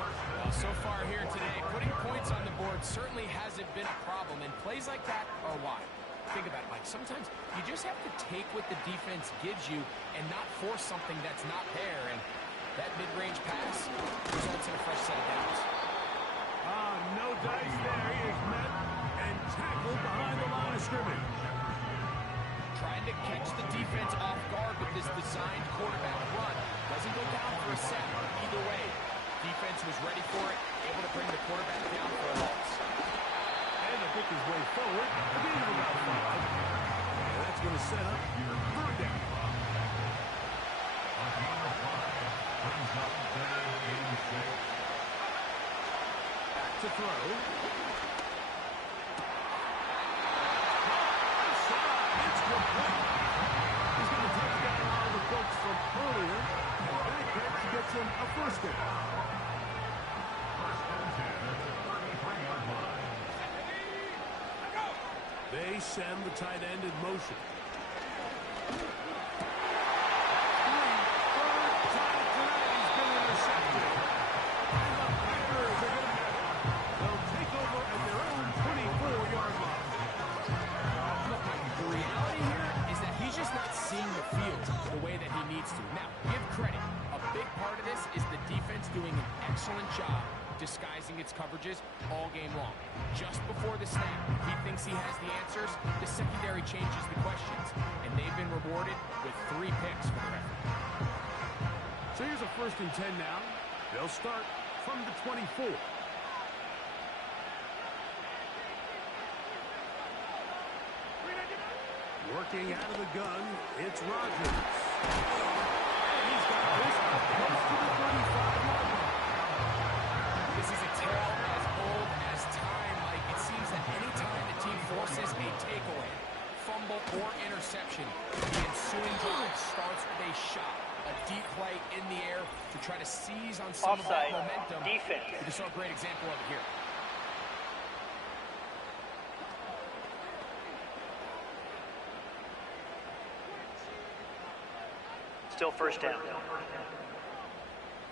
Well, so far here today, putting points on the board certainly hasn't been a problem, and plays like that are why. Think about it, Mike. Sometimes you just have to take what the defense gives you and not force something that's not there, and that mid-range pass results in a fresh set of downs. No dice there. He is met and tackled behind the line of scrimmage. Trying to catch the defense off guard with this designed quarterback run. Doesn't go down for a sack. Either way, defense was ready for it, able to bring the quarterback down for a loss. And he'll pick his way forward. A gain of about 5. And that's going to set up 3rd down. Brings up 3rd and 6. To throw. They send the tight end in motion. Doing an excellent job disguising its coverages all game long. Just before the snap, he thinks he has the answers. The secondary changes the questions, and they've been rewarded with 3 picks for the record. So here's a 1st and 10 now. They'll start from the 24. Working out of the gun, it's Rodgers. And he's got this close to the 35-yard line. This is a tale as old as time. Like, it seems that any time the team forces a takeaway, fumble, or interception, the ensuing drive starts with a shot, a deep play in the air to try to seize on some of that momentum. Defense. We just saw a great example of it here. Still 1st down.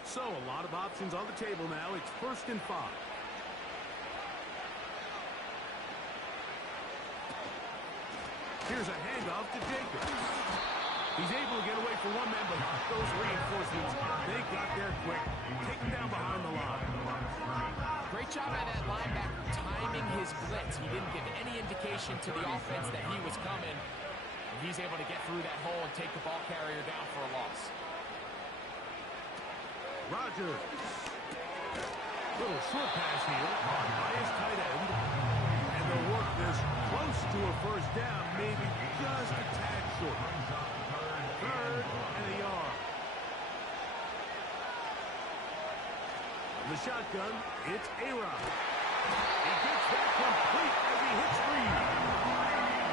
So a lot of options on the table now. It's 1st and 5. Here's a handoff to Jacobs. He's able to get away from one man, but those reinforcements, they got there quick. Take him down behind the line. Great job by that linebacker timing his blitz. He didn't give any indication to the offense that he was coming. He's able to get through that hole and take the ball carrier down for a loss. Rodgers. Little short pass here by his tight end. And they'll work this close to a 1st down, maybe just a tad short. 3rd and a yard. The shotgun, it's A-Rod. He gets that complete as he hits Reed.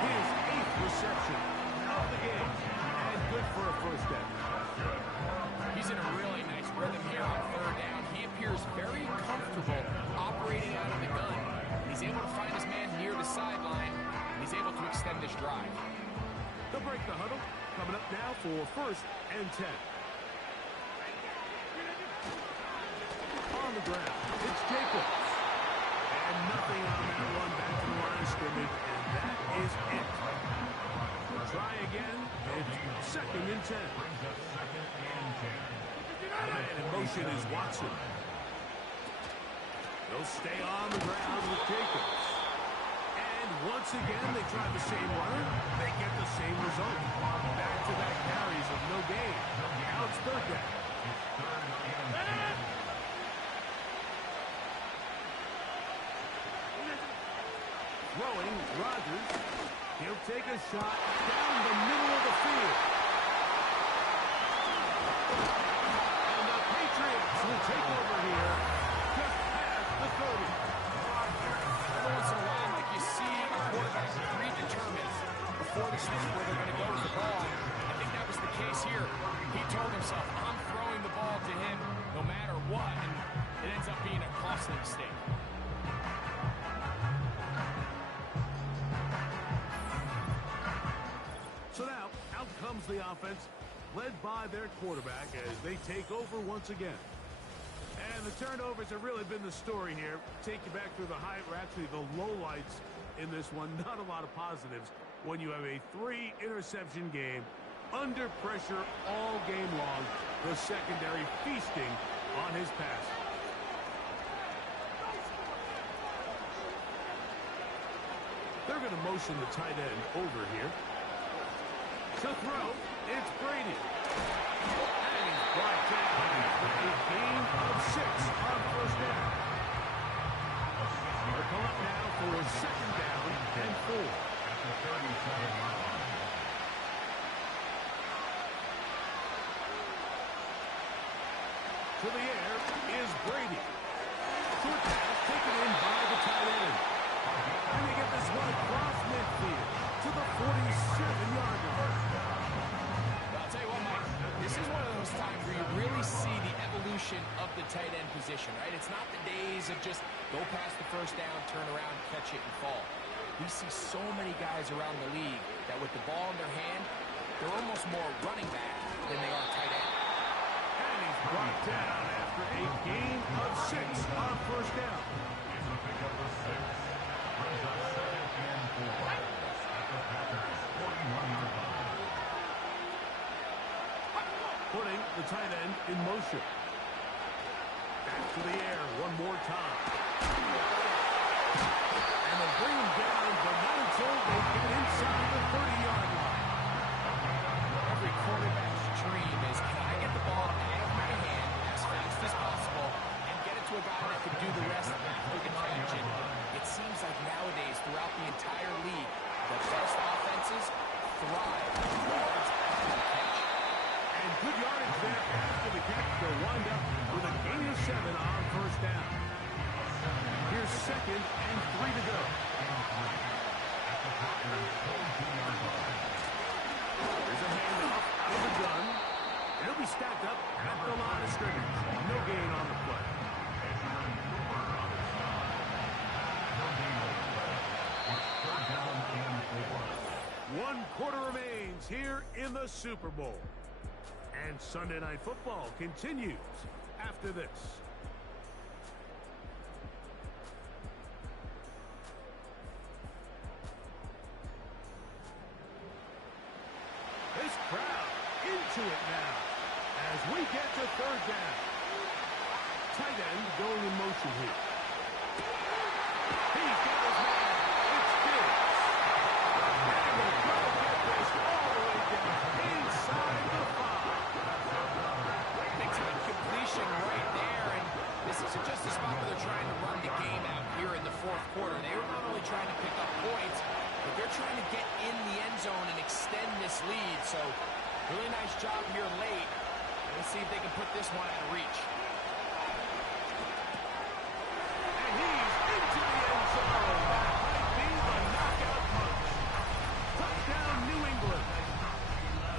His 8th reception of the game, and good for a 1st down. He's in a really nice rhythm here on 3rd down. He appears very comfortable operating out of the gun. He's able to find his man near the sideline, and he's able to extend this drive. They'll break the huddle. Coming up now for 1st and 10. On the ground, it's Jacobs. And nothing on that one back to the line of scrimmage, and that is it. Try again. It's 2nd and 10. And in motion is Watson. They'll stay on the ground with Jacobs. And once again, they try the same runner. They get the same result. Back-to-back carries of no gain. Now it's 3rd down. Throwing, Rodgers. He'll take a shot down the middle of the field. And the Patriots will take over here just past the 30. Every once in a while, like you see a quarterback predetermined before the snap where they're going to go with the ball. I think that was the case here. He told himself, I'm throwing the ball to him no matter what, and it ends up being a costly mistake. So now, out comes the offense, led by their quarterback as they take over once again. And the turnovers have really been the story here. Take you back through the high, or actually the lowlights in this one. Not a lot of positives when you have a 3-interception game under pressure all game long. The secondary feasting on his pass. They're going to motion the tight end over here. To throw, it's Brady. And he's brought down for a gain of 6 on 1st down. They'll come up now for a 2nd down and 4. At the 37-yard line. To the air is Brady. Short pass taken in by the tight end. And they get this one across midfield to the 47-yard line. I'll tell you what, Mike, This is one of those times where you really see the evolution of the tight end position, right? It's not the days of just go past the first down, turn around, catch it, and fall. We see so many guys around the league that with the ball in their hand, they're almost more running back than they are tight end. And he's brought down after a gain of 6 on first down. It's a pickup of 6. Brings up 2nd and 4 at the Packers' 41-yard line. Putting the tight end in motion. Back to the air one more time. And they bring him down, but not until they get inside the 30-yard line. Every quarterback's dream is, can I get the ball out of my hand as fast as possible and get it to a guy that can do the rest after the catch? And it seems like nowadays, throughout the entire league, the best offenses thrive on yards after the catch. And good yardage there after the catch. They'll wind up with a gain of 7 on first down. Here's 2nd and 3 to go. At the Packers' 42-yard line. There's a handoff out of the gun. It'll be stacked up at the line of scrimmage. No gain on the play. No gain on the play. It's 3rd down and 4. 1 quarter remains here in the Super Bowl. And Sunday Night Football continues after this. This crowd into it now as we get to 3rd down. Tight end going in motion here. He's got his man. It's Diggs. And they're going to get this all the way down inside the 5. Big time completion right there, and this isn't just a spot where they're trying to run the game out here in the 4th quarter. They were not only trying to pick up points, but they're trying to get in the end zone and extend this lead. So, really nice job here late. Let's see if they can put this one out of reach. And he's into the end zone. That might be the knockout punch. Touchdown, New England.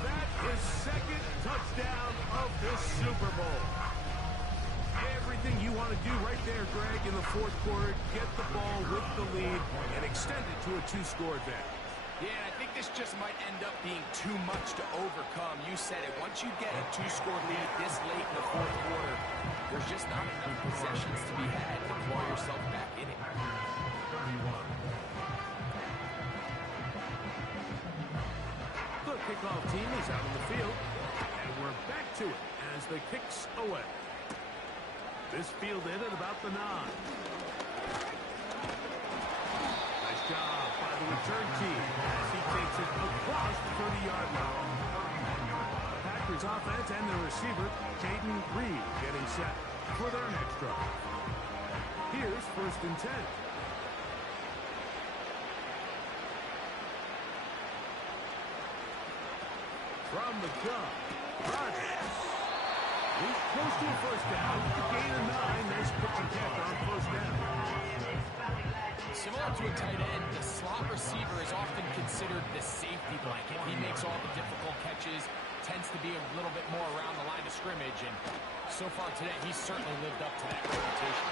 That is 2nd touchdown of this Super Bowl. Everything you want to do right there, Greg, in the 4th quarter, get the ball with the lead and extend it to a 2-score advantage. Yeah, I think this just might end up being too much to overcome. You said it. Once you get a 2-score lead this late in the 4th quarter, there's just not enough possessions to be had to claw yourself back in it. 31. The kickoff team is out on the field, and we're back to it as the kick's away. This fielded at about the 9. Nice job by the return team as he takes it across the 30-yard line. Packers offense and the receiver, Jaden Reed, getting set for their next drive. Here's 1st and 10. From the gun, Rodgers. He's close to a first down. A gain of 9. Nice pitching catch on first down. Similar to a tight end, the slot receiver is often considered the safety blanket. He makes all the difficult catches, tends to be a little bit more around the line of scrimmage, and so far today, he's certainly lived up to that reputation.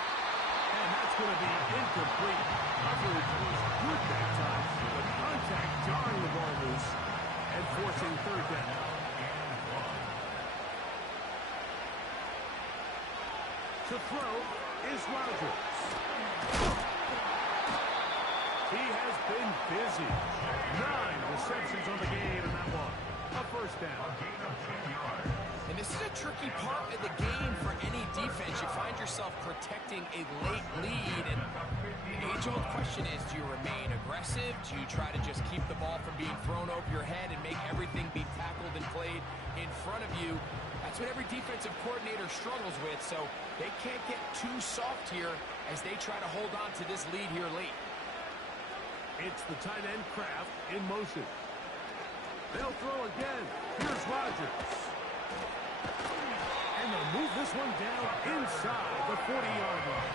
And that's going to be incomplete. Coverage was good that time, but contact jarring the ball loose and forcing 3rd down. To throw is Rodgers. He has been busy. 9 receptions on the game in that one. A first down. And this is a tricky part of the game for any defense. You find yourself protecting a late lead, and the age-old question is, do you remain aggressive? Do you try to just keep the ball from being thrown over your head and make everything be tackled and played in front of you? That's what every defensive coordinator struggles with, so they can't get too soft here as they try to hold on to this lead here late. It's the tight end Kraft in motion. They'll throw again. Here's Rodgers. And they'll move this one down inside the 40-yard line.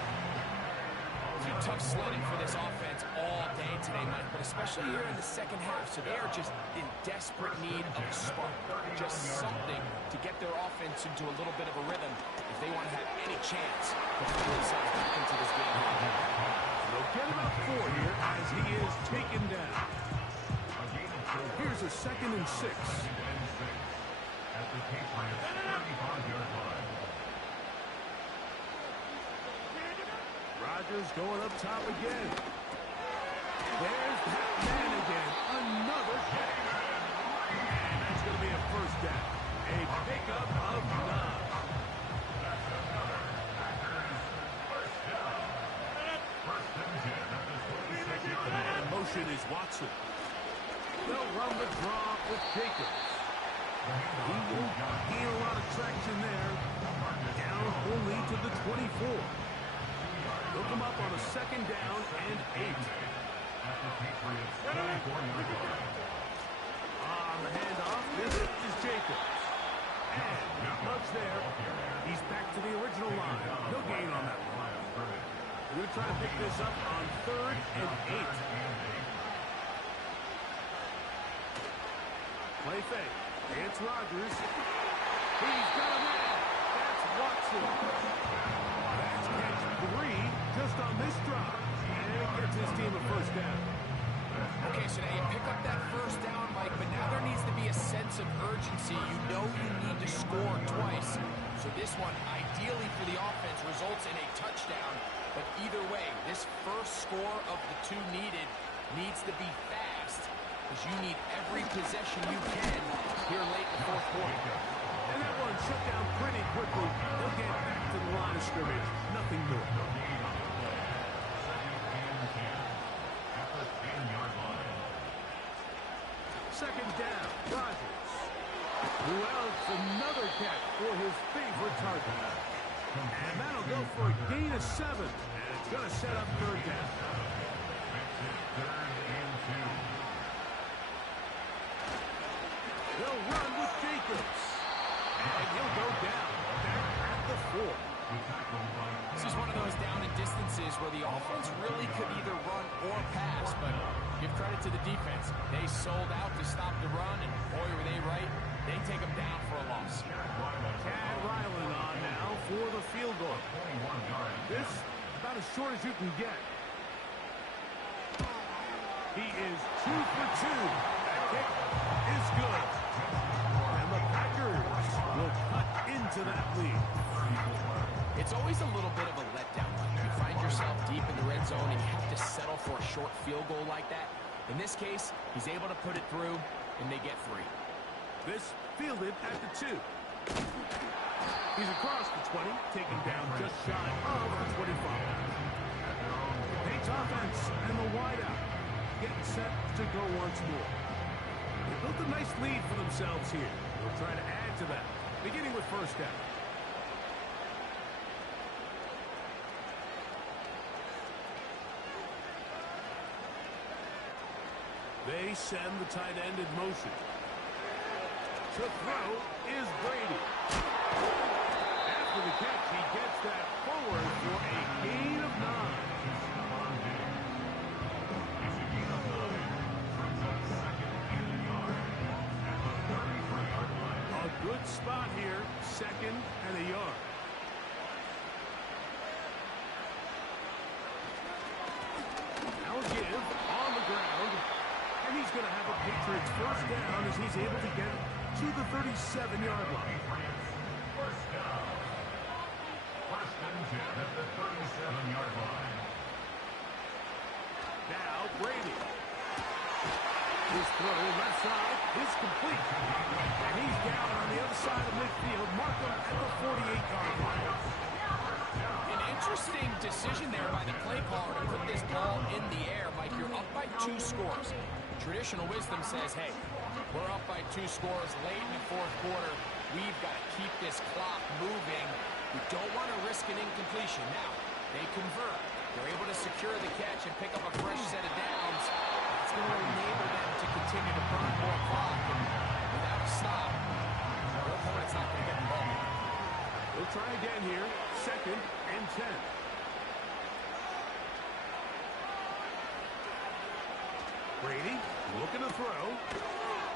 It's been tough sledding for this offense all day great today, Mike, but especially here in the second half. So they are just in desperate need of a spark, just something to get their offense into a little bit of a rhythm if they want to have any chance to pull themselves back into this game. They'll get about 4 here as he is taken down. Here's a 2nd and 6. At the Patriots 35-yard line. Rodgers going up top again. There's that man again. Another hit. And that's going to be a first down. A pickup of 9. That's another Packers first down. First and 10 at the 26-yard line. And motion is Watson. They'll run the draw with Jacobs. He won't gain a lot of traction there. Down only to the 24. They'll come up on a 2nd down and 8. At the Patriots 34-yard line. On the handoff, this is Jacobs. And not much there. He's back to the original line. No gain on that one. We're going to try to pick this up on 3rd and 8. Play fake. It's Rodgers. He's got a man. That's Watson. That's catch 3 just on this drive. And it gets his team a first down. Okay, so now you pick up that first down, Mike, but now there needs to be a sense of urgency. You know you need to score twice. So this one, ideally for the offense, results in a touchdown. But either way, this first score of the 2 needed needs to be fast, because you need every possession you can here late in the 4th quarter. And that one shut down pretty quickly. They'll get back to the line of scrimmage. Nothing more. Second down, Rodgers. Who else? Another catch for his favorite target. And that'll go for a gain of 7. And it's going to set up 3rd down. They'll run with Jacobs. And he'll go down. Back at the 4. This is one of those down and distances where the offense really could either run or pass, but give credit to the defense. They sold out to stop the run, and boy, were they right. They take them down for a loss. Chad Ryland on now for the field goal. This about as short as you can get. He is 2 for 2. That kick is good. And the Packers will cut into that lead. It's always a little bit of a letdown. You find yourself deep in the red zone and you have to settle for a short field goal like that. In this case, he's able to put it through, and they get 3. This fielded at the 2. He's across the 20, taken down just shy of the 25. Pates offense and the wideout getting set to go once more. They built a nice lead for themselves here. They'll try to add to that, beginning with first down. They send the tight end in motion. To throw is Brady. After the catch, he gets that forward for a gain of 9. A good spot here, 2nd and a yard. Now give on the ground. And he's going to have a Patriots first down as he's able to get to the 37-yard line. First down. First and 10 at the 37-yard line. Now Brady. His throw left side is complete. And he's down on the other side of midfield. Markham at the 48-yard line. An interesting decision there by the play caller to put this ball in the air. Mike, you're up by 2 scores. Traditional wisdom says, hey, we're up by 2 scores late in the 4th quarter. We've got to keep this clock moving. We don't want to risk an incompletion. Now, they convert. They're able to secure the catch and pick up a fresh set of downs. That's going to enable them to continue to burn more clock. And without a stop, their opponent's not going to get the ball. We'll try again here. 2nd and 10. Brady looking to throw.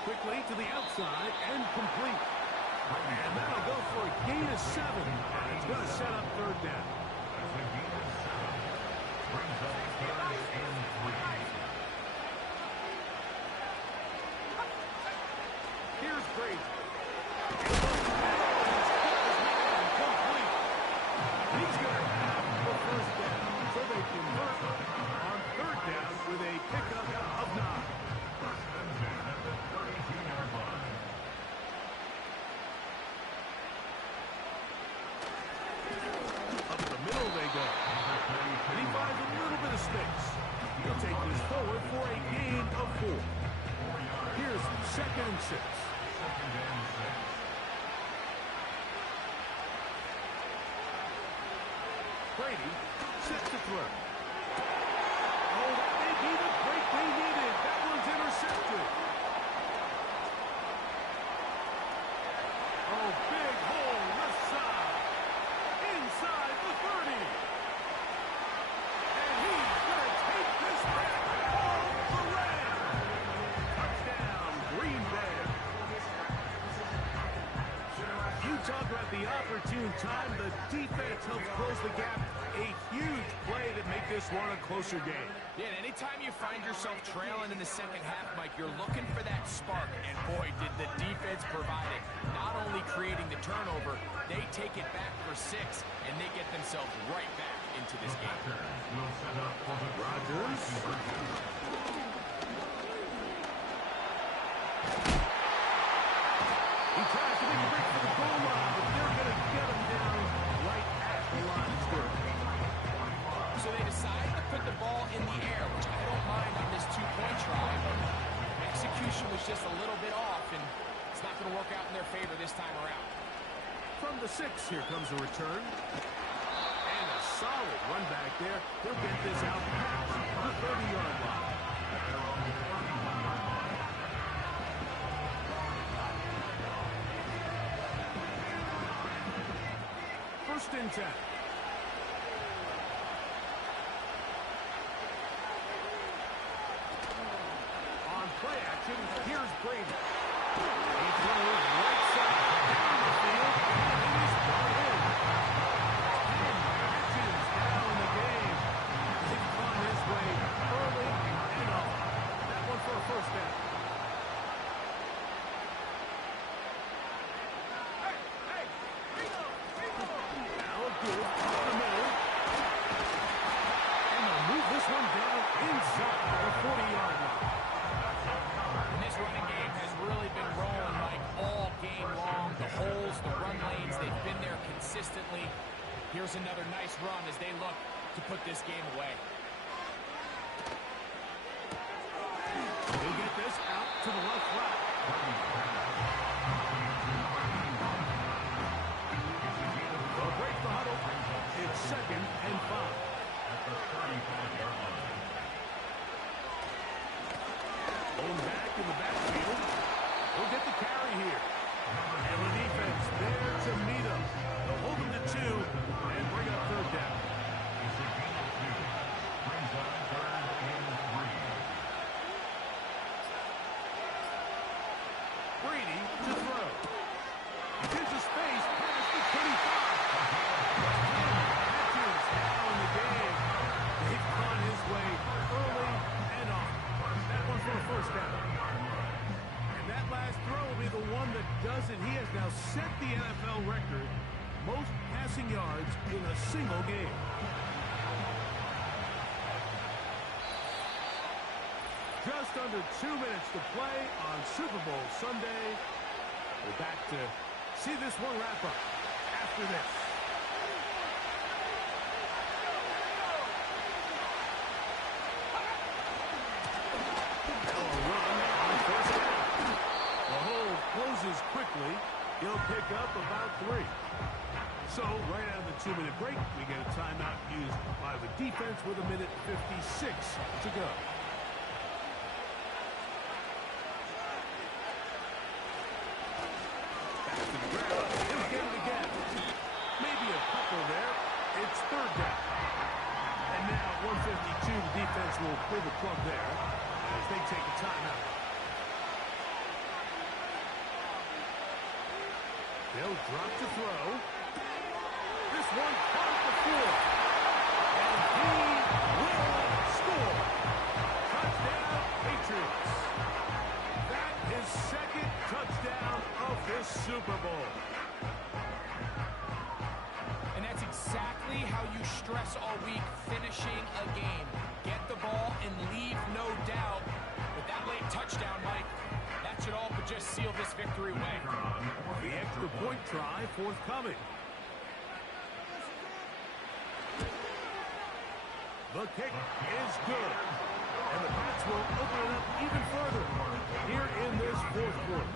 Quickly to the outside and complete. And that'll go for a gain of 7. And it's going to set up third down. That's a gain of 7. Brings up 3rd and 3. Here's Brady. He's going to have the first down. So they convert on third down with a pickup of 9. First and 10 at the 32-yard line. Up the middle they go. And he finds a little bit of space. He'll take this forward for a gain of 4. Here's 2nd and 6. Second and 6. Brady set to throw. Oh, that may be the break they needed. That one's intercepted. Oh, big hole left side. Inside the 30. And he's going to take this back all the way. Touchdown, Greenbay. You talk about the opportune time. The defense helps close the gap. A huge play that make this one a closer game. Yeah, and anytime you find yourself trailing in the second half, Mike, you're looking for that spark. And boy, did the defense provide it. Not only creating the turnover, they take it back for 6, and they get themselves right back into this game. Will set up for the Rodgers. He tries to make a break for the goal line, but they're going to get him down right at the line of scrimmage. So they decide to put the ball in the air, which I don't mind on this 2-point try. Execution was just a little bit off, and it's not going to work out in their favor this time around. From the 6, here comes a return. And a solid run back there. He'll get this out past the 30-yard line. First and 10. On play action, here's Brady. He throws right side down the field, and it is brought in. 10 catches now in the game. He's found his way early and often. That one for a first down. Now a good up the middle. And they'll move this one down inside the 40-yard line. And this running game has really been rolling, Mike, all game long. The holes, the run lanes, they've been there consistently. Here's another nice run as they look to put this game away. He'll get this out to the left flat. They'll break the huddle. It's 2nd and 5. At the 35-yard line. Going back in the backfield. We'll get the carry here. And the defense there to meet him. They'll hold him to 2 and bring up third down. It's a gain of 2. Brings up 3rd and 3. Brady to throw. Gives a space past the 25. 10 catches now in the game. He's on his way early and often. That one for a first down. And that last throw will be the one that does it. He has now set the NFL record, most passing yards in a single game. Just under 2 minutes to play on Super Bowl Sunday. We're back to see this one wrap up after this. Closes quickly. He'll pick up about 3. So, right out of the 2-minute break, we get a timeout used by the defense with 1:56 to go. Back to the ground. He'll get it again. Maybe a couple there. It's third down. And now at 1:52, the defense will pull the plug there. as they take a timeout. They'll drop to throw. This one on the floor. And he will score. Touchdown, Patriots. That is second touchdown of this Super Bowl. And that's exactly how you stress all week, finishing a game. Get the ball and leave no doubt. With that late touchdown, Mike, that should all but just seal this victory away. The extra point try forthcoming. The kick is good. And the Pats will open it up even further here in this fourth quarter.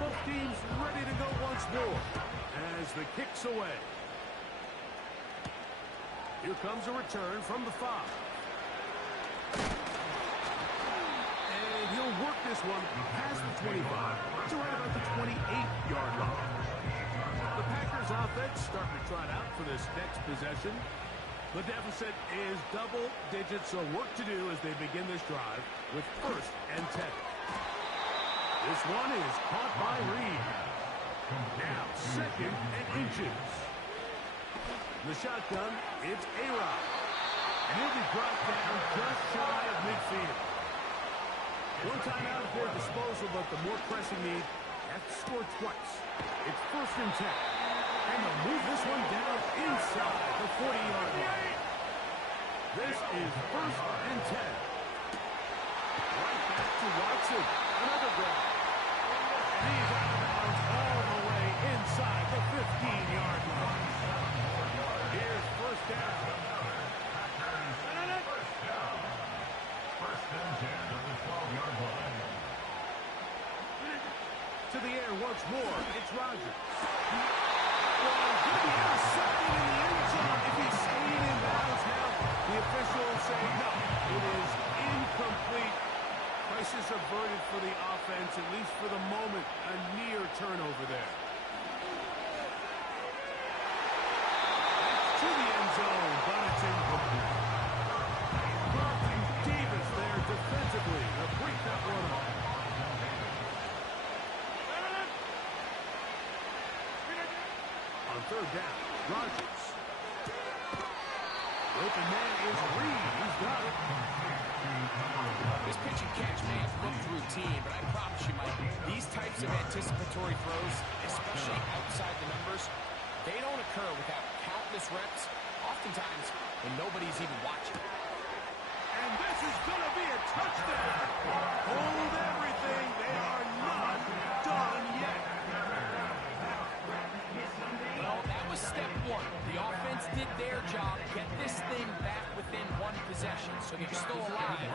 Both teams ready to go once more as the kick's away. Here comes a return from the 5. And he'll work this one past the 25 to right about the 28-yard line. The Packers offense starting to trot out for this next possession. The deficit is double digits, so work to do as they begin this drive with 1st and 10. This one is caught by Reed. Now 2nd and inches. The shotgun, it's A-Rod. And he'll be brought down just shy of midfield. One timeout for disposal, but the more pressing need, have to score twice. It's 1st and 10. And they'll move this one down inside the 40-yard line. This is 1st and 10. Right back to Watson. Another grab. And he's out of bounds all the way inside the 15-yard line. Here's 1st down. First and 10 at the 12-yard line. To the air once more. It's Rodgers. Well, he'll be intercepted in the end zone if he's staying in bounds now. The officials say no. It is incomplete. Crisis averted for the offense, at least for the moment. A near turnover there. That's to the end zone, but it's incomplete. Carlton Davis there defensively to break that one up. On 3rd down, Rodgers. Open man is Reed. He's got it. This pitch and catch may have looked routine, but I promise you, Mike, these types of anticipatory throws, especially outside the numbers, they don't occur without countless reps, oftentimes when nobody's even watching. And this is going to be a touchdown. Hold everything. They are not done yet. Well, that was step 1. The offense did their job, get this thing back within one possession, so they're still alive.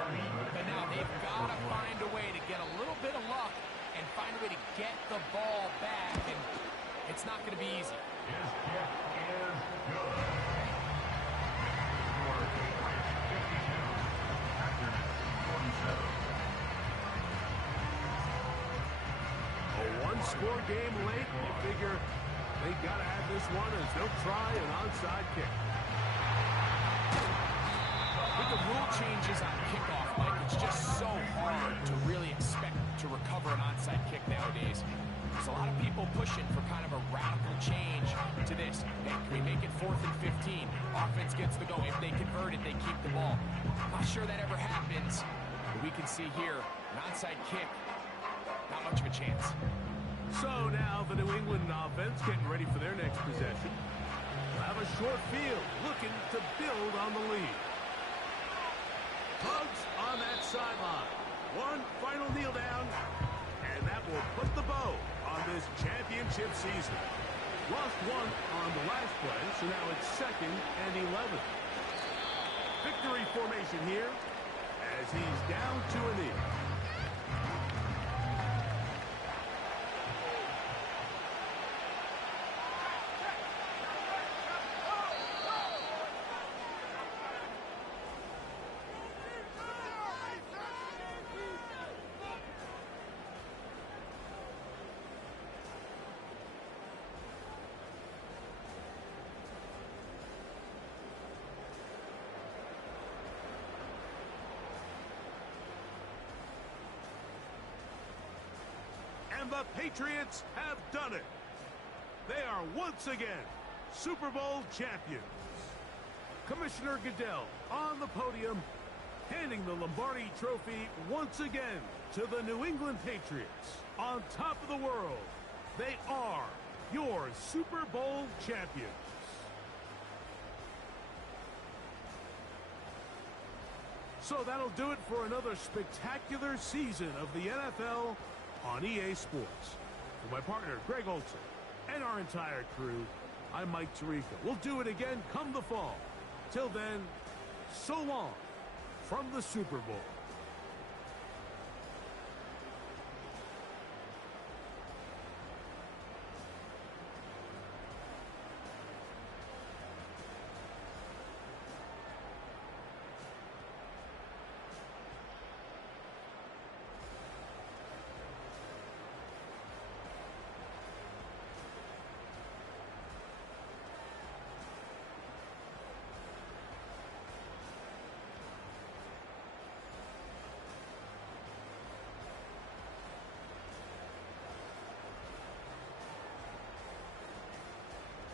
But now they've got to find a way to get a little bit of luck and find a way to get the ball back, and it's not going to be easy. His kick is good. A one-score game late. You figure they got to have this one as they'll try an onside kick. With the rule changes on kickoff, Mike, it's just so hard to really expect to recover an onside kick nowadays. There's a lot of people pushing for kind of a radical change to this. Hey, can we make it 4th and 15? Offense gets the go. If they convert it, they keep the ball. Not sure that ever happens, but we can see here, an onside kick, not much of a chance. So now the New England offense getting ready for their next possession. They'll have a short field, looking to build on the lead. Hugs on that sideline. One final kneel down, and that will put the bow on this championship season. Lost one on the last play, so now it's 2nd and 11. Victory formation here as he's down to a knee. And the Patriots have done it. They are once again Super Bowl champions. Commissioner Goodell on the podium, handing the Lombardi Trophy once again to the New England Patriots. On top of the world, they are your Super Bowl champions. So that'll do it for another spectacular season of the NFL on EA Sports. For my partner, Greg Olson, and our entire crew, I'm Mike Tirico. We'll do it again come the fall. Till then, so long from the Super Bowl.